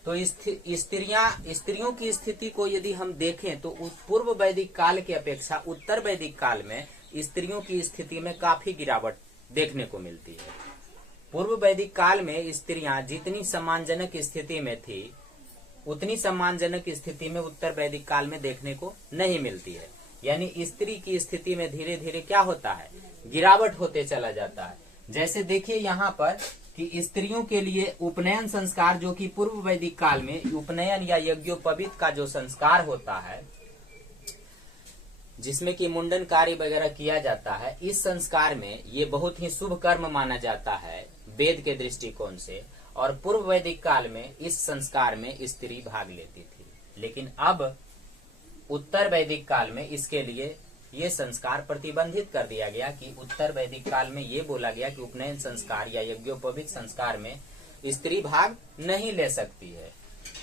तो स्त्रियों की स्थिति को यदि हम देखें तो पूर्व वैदिक काल की अपेक्षा उत्तर वैदिक काल में स्त्रियों की स्थिति में काफी गिरावट देखने को मिलती है। पूर्व वैदिक काल में स्त्रियां जितनी सम्मानजनक स्थिति में थी उतनी सम्मानजनक स्थिति में उत्तर वैदिक काल में देखने को नहीं मिलती है। यानी स्त्री की स्थिति में धीरे धीरे क्या होता है? गिरावट होते चला जाता है। जैसे देखिए यहाँ पर कि स्त्रियों के लिए उपनयन संस्कार, जो कि पूर्व वैदिक काल में उपनयन या यज्ञोपवीत का जो संस्कार होता है, जिसमें कि मुंडन कार्य वगैरह किया जाता है, इस संस्कार में ये बहुत ही शुभ कर्म माना जाता है वेद के दृष्टिकोण से। और पूर्व वैदिक काल में इस संस्कार में स्त्री भाग लेती थी, लेकिन अब उत्तर वैदिक काल में इसके लिए ये संस्कार प्रतिबंधित कर दिया गया कि उत्तर वैदिक काल में ये बोला गया कि उपनयन संस्कार या यज्ञोपवीत संस्कार में स्त्री भाग नहीं ले सकती है।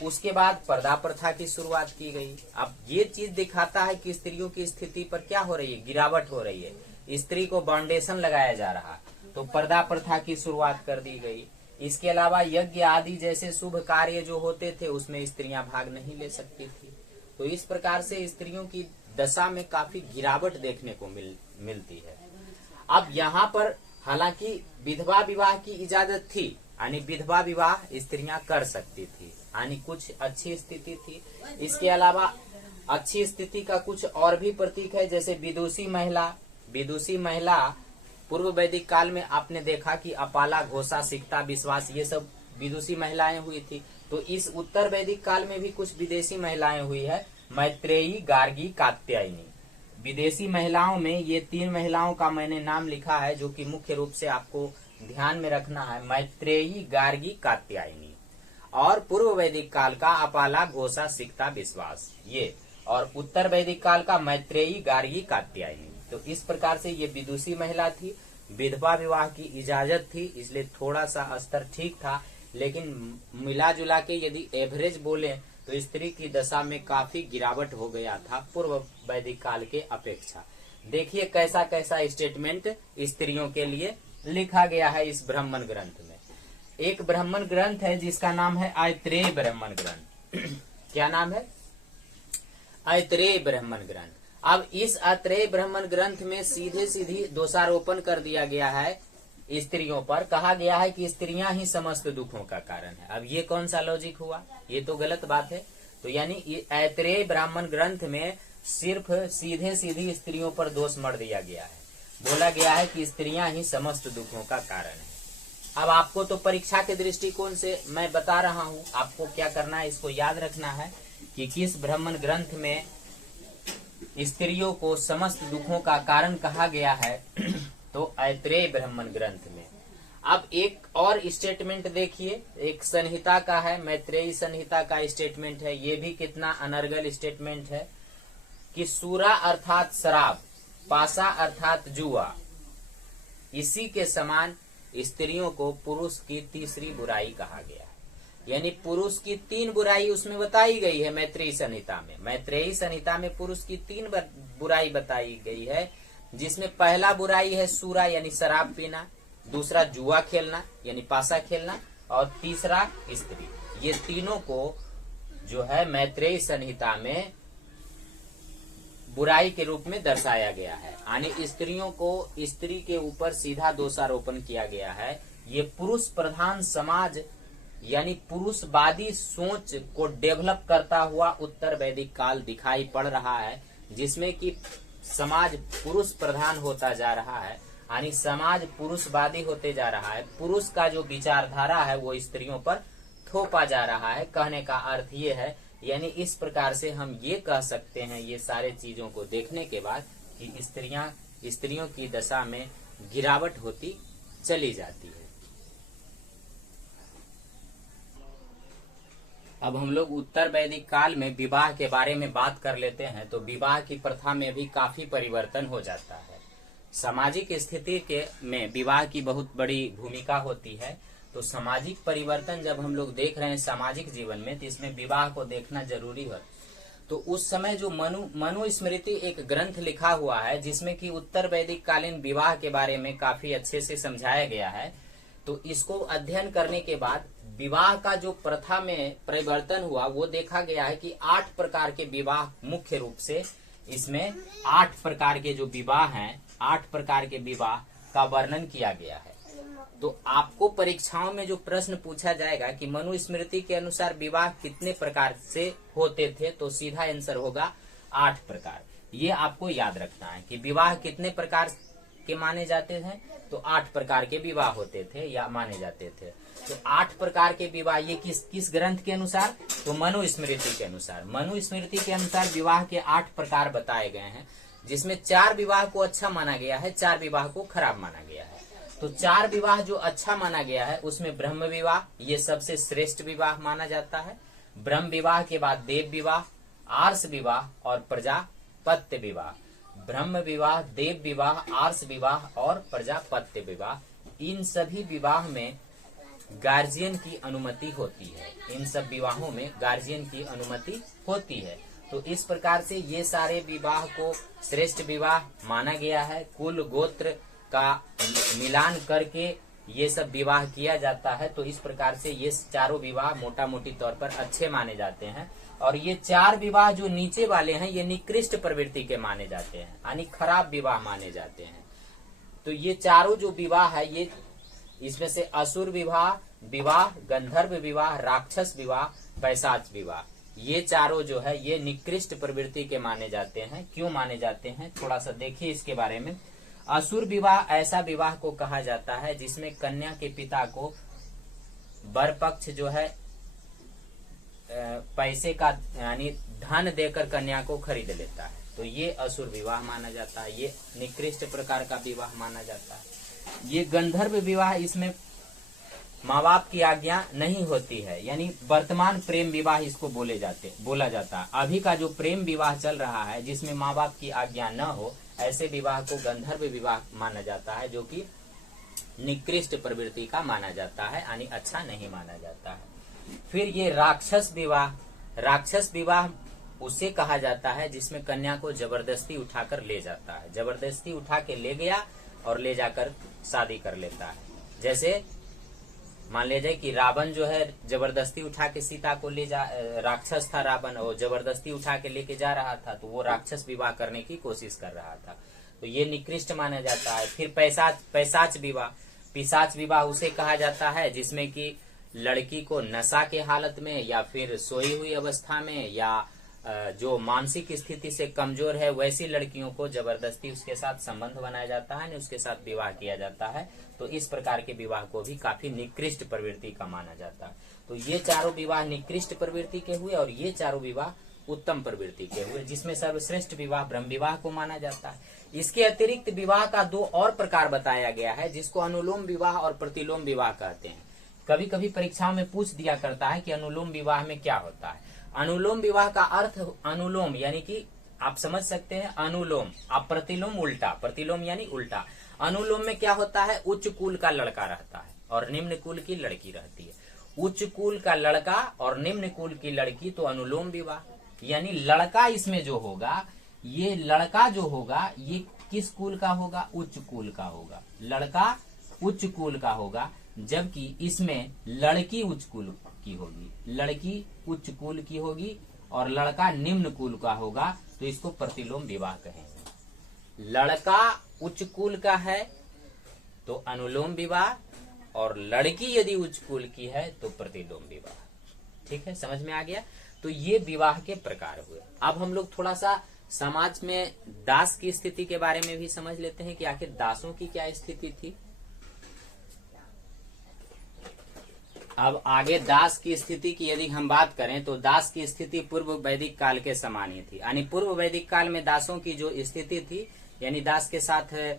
उसके बाद पर्दा प्रथा की शुरुआत की गई। अब ये चीज दिखाता है कि स्त्रियों की स्थिति पर क्या हो रही है? गिरावट हो रही है। स्त्री को बाउंडेशन लगाया जा रहा, तो पर्दा प्रथा की शुरुआत कर दी गई। इसके अलावा यज्ञ आदि जैसे शुभ कार्य जो होते थे उसमें स्त्रियां भाग नहीं ले सकती थी। तो इस प्रकार से स्त्रियों की दशा में काफी गिरावट देखने को मिलती है। अब यहाँ पर हालांकि विधवा विवाह की इजाजत थी, यानी विधवा विवाह स्त्रियां कर सकती थी, यानी कुछ अच्छी स्थिति थी। इसके अलावा अच्छी स्थिति का कुछ और भी प्रतीक है, जैसे विदुषी महिला पूर्व वैदिक काल में आपने देखा कि अपाला, घोषा, सिकता, विश्वास, ये सब विदुषी महिलाएं हुई थी। तो इस उत्तर वैदिक काल में भी कुछ विदेशी महिलाएं हुई है, मैत्रेयी, गार्गी, कात्यायनी। विदेशी महिलाओं में ये 3 महिलाओं का मैंने नाम लिखा है, जो कि मुख्य रूप से आपको ध्यान में रखना है, मैत्रेयी, गार्गी, कात्यायनी, और पूर्व वैदिक काल का अपाला, घोषा, सिकता, विश्वास, ये, और उत्तर वैदिक काल का मैत्रेयी, गार्गी, कात्यायनी। तो इस प्रकार से ये विदुषी महिला थी, विधवा विवाह की इजाजत थी, इसलिए थोड़ा सा स्तर ठीक था, लेकिन मिला जुला के यदि एवरेज बोले तो स्त्री की दशा में काफी गिरावट हो गया था पूर्व वैदिक काल के अपेक्षा। देखिए कैसा कैसा स्टेटमेंट स्त्रियों के लिए लिखा गया है इस ब्राह्मण ग्रंथ में। एक ब्राह्मण ग्रंथ है जिसका नाम है ऐत्रेय ब्राह्मण ग्रंथ। क्या नाम है? ऐत्रेय ब्राह्मण ग्रंथ। अब इस ऐत्रेय ब्राह्मण ग्रंथ में सीधे सीधी दोषारोपण कर दिया गया है स्त्रियों पर। कहा गया है कि स्त्रियां ही समस्त दुखों का कारण है। अब ये कौन सा लॉजिक हुआ? ये तो गलत बात है। तो यानी ऐत्रेय ब्राह्मण ग्रंथ में सिर्फ सीधे सीधी स्त्रियों पर दोष मढ़ दिया गया है। बोला गया है कि स्त्रियां ही समस्त दुखों का कारण है। अब आपको तो परीक्षा के दृष्टिकोण से मैं बता रहा हूं, आपको क्या करना है, इसको याद रखना है कि किस ब्राह्मण ग्रंथ में स्त्रियों को समस्त दुखों का कारण कहा गया है। तो ऐत्रेय ब्राह्मण ग्रंथ में। अब एक और स्टेटमेंट देखिए, एक संहिता का है, मैत्रेयी संहिता का स्टेटमेंट है। ये भी कितना अनर्गल स्टेटमेंट है कि सूरा अर्थात शराब, पासा अर्थात जुआ, इसी के समान स्त्रियों को पुरुष की तीसरी बुराई कहा गया है। यानी पुरुष की 3 बुराई उसमें बताई गई है मैत्रेयी संहिता में। मैत्रेयी संहिता में पुरुष की 3 बुराई बताई गई है, जिसमें पहला बुराई है सूरा यानी शराब पीना, दूसरा जुआ खेलना यानी पासा खेलना, और तीसरा स्त्री। ये तीनों को जो है मैत्रेयी संहिता में बुराई के रूप में दर्शाया गया है। यानी स्त्रियों को स्त्री के ऊपर सीधा दोषारोपण किया गया है। ये पुरुष प्रधान समाज यानी पुरुषवादी सोच को डेवलप करता हुआ उत्तर वैदिक काल दिखाई पड़ रहा है, जिसमें कि समाज पुरुष प्रधान होता जा रहा है, यानी समाज पुरुषवादी होते जा रहा है। पुरुष का जो विचारधारा है वो स्त्रियों पर थोपा जा रहा है। कहने का अर्थ ये है, यानी इस प्रकार से हम ये कह सकते हैं ये सारे चीजों को देखने के बाद कि स्त्रियों की दशा में गिरावट होती चली जाती है। अब हम लोग उत्तर वैदिक काल में विवाह के बारे में बात कर लेते हैं। तो विवाह की प्रथा में भी काफी परिवर्तन हो जाता है। सामाजिक स्थिति के में विवाह की बहुत बड़ी भूमिका होती है। तो सामाजिक परिवर्तन जब हम लोग देख रहे हैं सामाजिक जीवन में, तो इसमें विवाह को देखना जरूरी है। तो उस समय जो मनुस्मृति एक ग्रंथ लिखा हुआ है, जिसमें कि उत्तर वैदिक कालीन विवाह के बारे में काफी अच्छे से समझाया गया है। तो इसको अध्ययन करने के बाद विवाह का जो प्रथा में परिवर्तन हुआ वो देखा गया है कि 8 प्रकार के विवाह, मुख्य रूप से इसमें 8 प्रकार के जो विवाह हैं, 8 प्रकार के विवाह का वर्णन किया गया है। तो आपको परीक्षाओं में जो प्रश्न पूछा जाएगा कि मनुस्मृति के अनुसार विवाह कितने प्रकार से होते थे, तो सीधा आंसर होगा 8 प्रकार। ये आपको याद रखना है कि विवाह कितने प्रकार के माने जाते हैं। तो 8 प्रकार के विवाह होते थे या माने जाते थे। तो 8 प्रकार के विवाह ये किस ग्रंथ के अनुसार? तो मनुस्मृति के अनुसार। मनुस्मृति के अनुसार विवाह के 8 प्रकार बताए गए हैं, जिसमें 4 विवाह को अच्छा माना गया है, 4 विवाह को खराब माना गया है। तो 4 विवाह जो अच्छा माना गया है उसमें ब्रह्म विवाह ये सबसे श्रेष्ठ विवाह माना जाता है। ब्रह्म विवाह के बाद देव विवाह, आर्ष विवाह और प्रजापत्य विवाह। ब्रह्म विवाह, देव विवाह, आर्ष विवाह और प्रजापत्य विवाह, इन सभी विवाह में गार्जियन की अनुमति होती है। इन सब विवाहों में गार्जियन की अनुमति होती है। तो इस प्रकार से ये सारे विवाह को श्रेष्ठ विवाह माना गया है। कुल गोत्र का मिलान करके ये सब विवाह किया जाता है। तो इस प्रकार से ये चारों विवाह मोटा मोटी तौर पर अच्छे माने जाते हैं। और ये 4 विवाह जो नीचे वाले हैं ये निकृष्ट प्रवृत्ति के माने जाते हैं, यानी खराब विवाह माने जाते हैं। तो ये चारों जो विवाह है ये इसमें से असुर विवाह, गंधर्व विवाह, राक्षस विवाह, पैशाच विवाह, ये चारों जो है ये निकृष्ट प्रवृत्ति के माने जाते हैं। क्यों माने जाते हैं थोड़ा सा देखिए इसके बारे में। असुर विवाह ऐसा विवाह को कहा जाता है जिसमें कन्या के पिता को वर पक्ष जो है पैसे का यानी धन देकर कन्या को खरीद लेता है। तो ये असुर विवाह माना जाता है, ये निकृष्ट प्रकार का विवाह माना जाता है। ये गंधर्व विवाह, इसमें माँ बाप की आज्ञा नहीं होती है, यानी वर्तमान प्रेम विवाह इसको बोला जाता है। अभी का जो प्रेम विवाह चल रहा है जिसमें माँ बाप की आज्ञा न हो, ऐसे विवाह को गंधर्व विवाह माना जाता है, जो कि निकृष्ट प्रवृत्ति का माना जाता है, यानी अच्छा नहीं माना जाता है। फिर ये राक्षस विवाह उसे कहा जाता है जिसमें कन्या को जबरदस्ती उठाकर ले जाता है, जबरदस्ती उठा के ले गया और ले जाकर शादी कर लेता है। जैसे मान लीजिए कि रावण जो है जबरदस्ती उठा के सीता को राक्षस था रावण, वो जबरदस्ती उठा के लेके जा रहा था, तो वो राक्षस विवाह करने की कोशिश कर रहा था, तो ये निकृष्ट माना जाता है। फिर पिशाच विवाह उसे कहा जाता है जिसमें कि लड़की को नशा के हालत में या फिर सोई हुई अवस्था में या जो मानसिक स्थिति से कमजोर है वैसी लड़कियों को जबरदस्ती उसके साथ संबंध बनाया जाता है, उसके साथ विवाह किया जाता है। तो इस प्रकार के विवाह को भी काफी निकृष्ट प्रवृत्ति का माना जाता है। तो ये चारों विवाह निकृष्ट प्रवृत्ति के हुए और ये चारों विवाह उत्तम प्रवृत्ति के हुए, जिसमें सर्वश्रेष्ठ विवाह ब्रह्म विवाह को माना जाता है। इसके अतिरिक्त विवाह का 2 और प्रकार बताया गया है, जिसको अनुलोम विवाह और प्रतिलोम विवाह कहते हैं। कभी कभी परीक्षाओं में पूछ दिया करता है कि अनुलोम विवाह में क्या होता है। अनुलोम विवाह का अर्थ, अनुलोम यानी कि आप समझ सकते हैं अनुलोम, आप प्रतिलोम उल्टा, प्रतिलोम यानी उल्टा। अनुलोम में क्या होता है, उच्च कुल का लड़का रहता है और निम्न कुल की लड़की रहती है। उच्च कुल का लड़का और निम्न कुल की लड़की, तो अनुलोम विवाह, यानी लड़का इसमें जो होगा, ये लड़का जो होगा ये किस कुल का होगा, उच्च कुल का होगा, लड़का उच्च कुल का होगा, जबकि इसमें लड़की उच्च कुल की होगी, लड़की उच्च कुल की होगी और लड़का निम्न कुल का होगा, तो इसको प्रतिलोम विवाह कहेंगे। लड़का उच्च कुल का है तो अनुलोम विवाह, और लड़की यदि उच्च कुल की है तो प्रतिलोम विवाह। ठीक है, समझ में आ गया। तो ये विवाह के प्रकार हुए। अब हम लोग थोड़ा सा समाज में दास की स्थिति के बारे में भी समझ लेते हैं कि आखिर दासों की क्या स्थिति थी। अब आगे दास की स्थिति की यदि हम बात करें तो दास की स्थिति पूर्व वैदिक काल के समान ही थी, यानी पूर्व वैदिक काल में दासों की जो स्थिति थी, यानी दास के साथ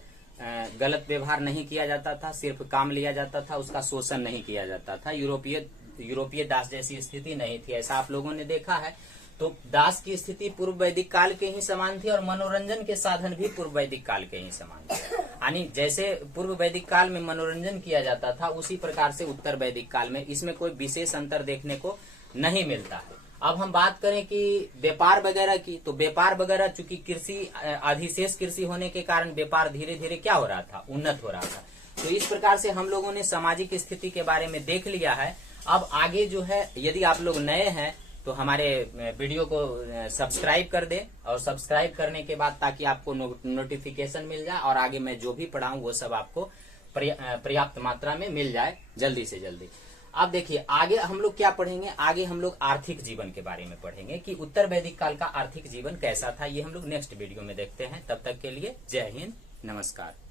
गलत व्यवहार नहीं किया जाता था, सिर्फ काम लिया जाता था, उसका शोषण नहीं किया जाता था। यूरोपीय दास जैसी स्थिति नहीं थी, ऐसा आप लोगों ने देखा है। तो दास की स्थिति पूर्व वैदिक काल के ही समान थी और मनोरंजन के साधन भी पूर्व वैदिक काल के ही समान थे। यानी जैसे पूर्व वैदिक काल में मनोरंजन किया जाता था, उसी प्रकार से उत्तर वैदिक काल में, इसमें कोई विशेष अंतर देखने को नहीं मिलता है। अब हम बात करें कि व्यापार वगैरह की, तो व्यापार वगैरह चूंकि कृषि अधिशेष कृषि होने के कारण व्यापार धीरे धीरे क्या हो रहा था, उन्नत हो रहा था। तो इस प्रकार से हम लोगों ने सामाजिक स्थिति के बारे में देख लिया है। अब आगे जो है, यदि आप लोग नए हैं तो हमारे वीडियो को सब्सक्राइब कर दें, और सब्सक्राइब करने के बाद ताकि आपको नोटिफिकेशन मिल जाए और आगे मैं जो भी पढ़ाऊं वो सब आपको पर्याप्त मात्रा में मिल जाए जल्दी से जल्दी। अब देखिए आगे हम लोग क्या पढ़ेंगे, आगे हम लोग आर्थिक जीवन के बारे में पढ़ेंगे कि उत्तर वैदिक काल का आर्थिक जीवन कैसा था। ये हम लोग नेक्स्ट वीडियो में देखते हैं। तब तक के लिए जय हिंद, नमस्कार।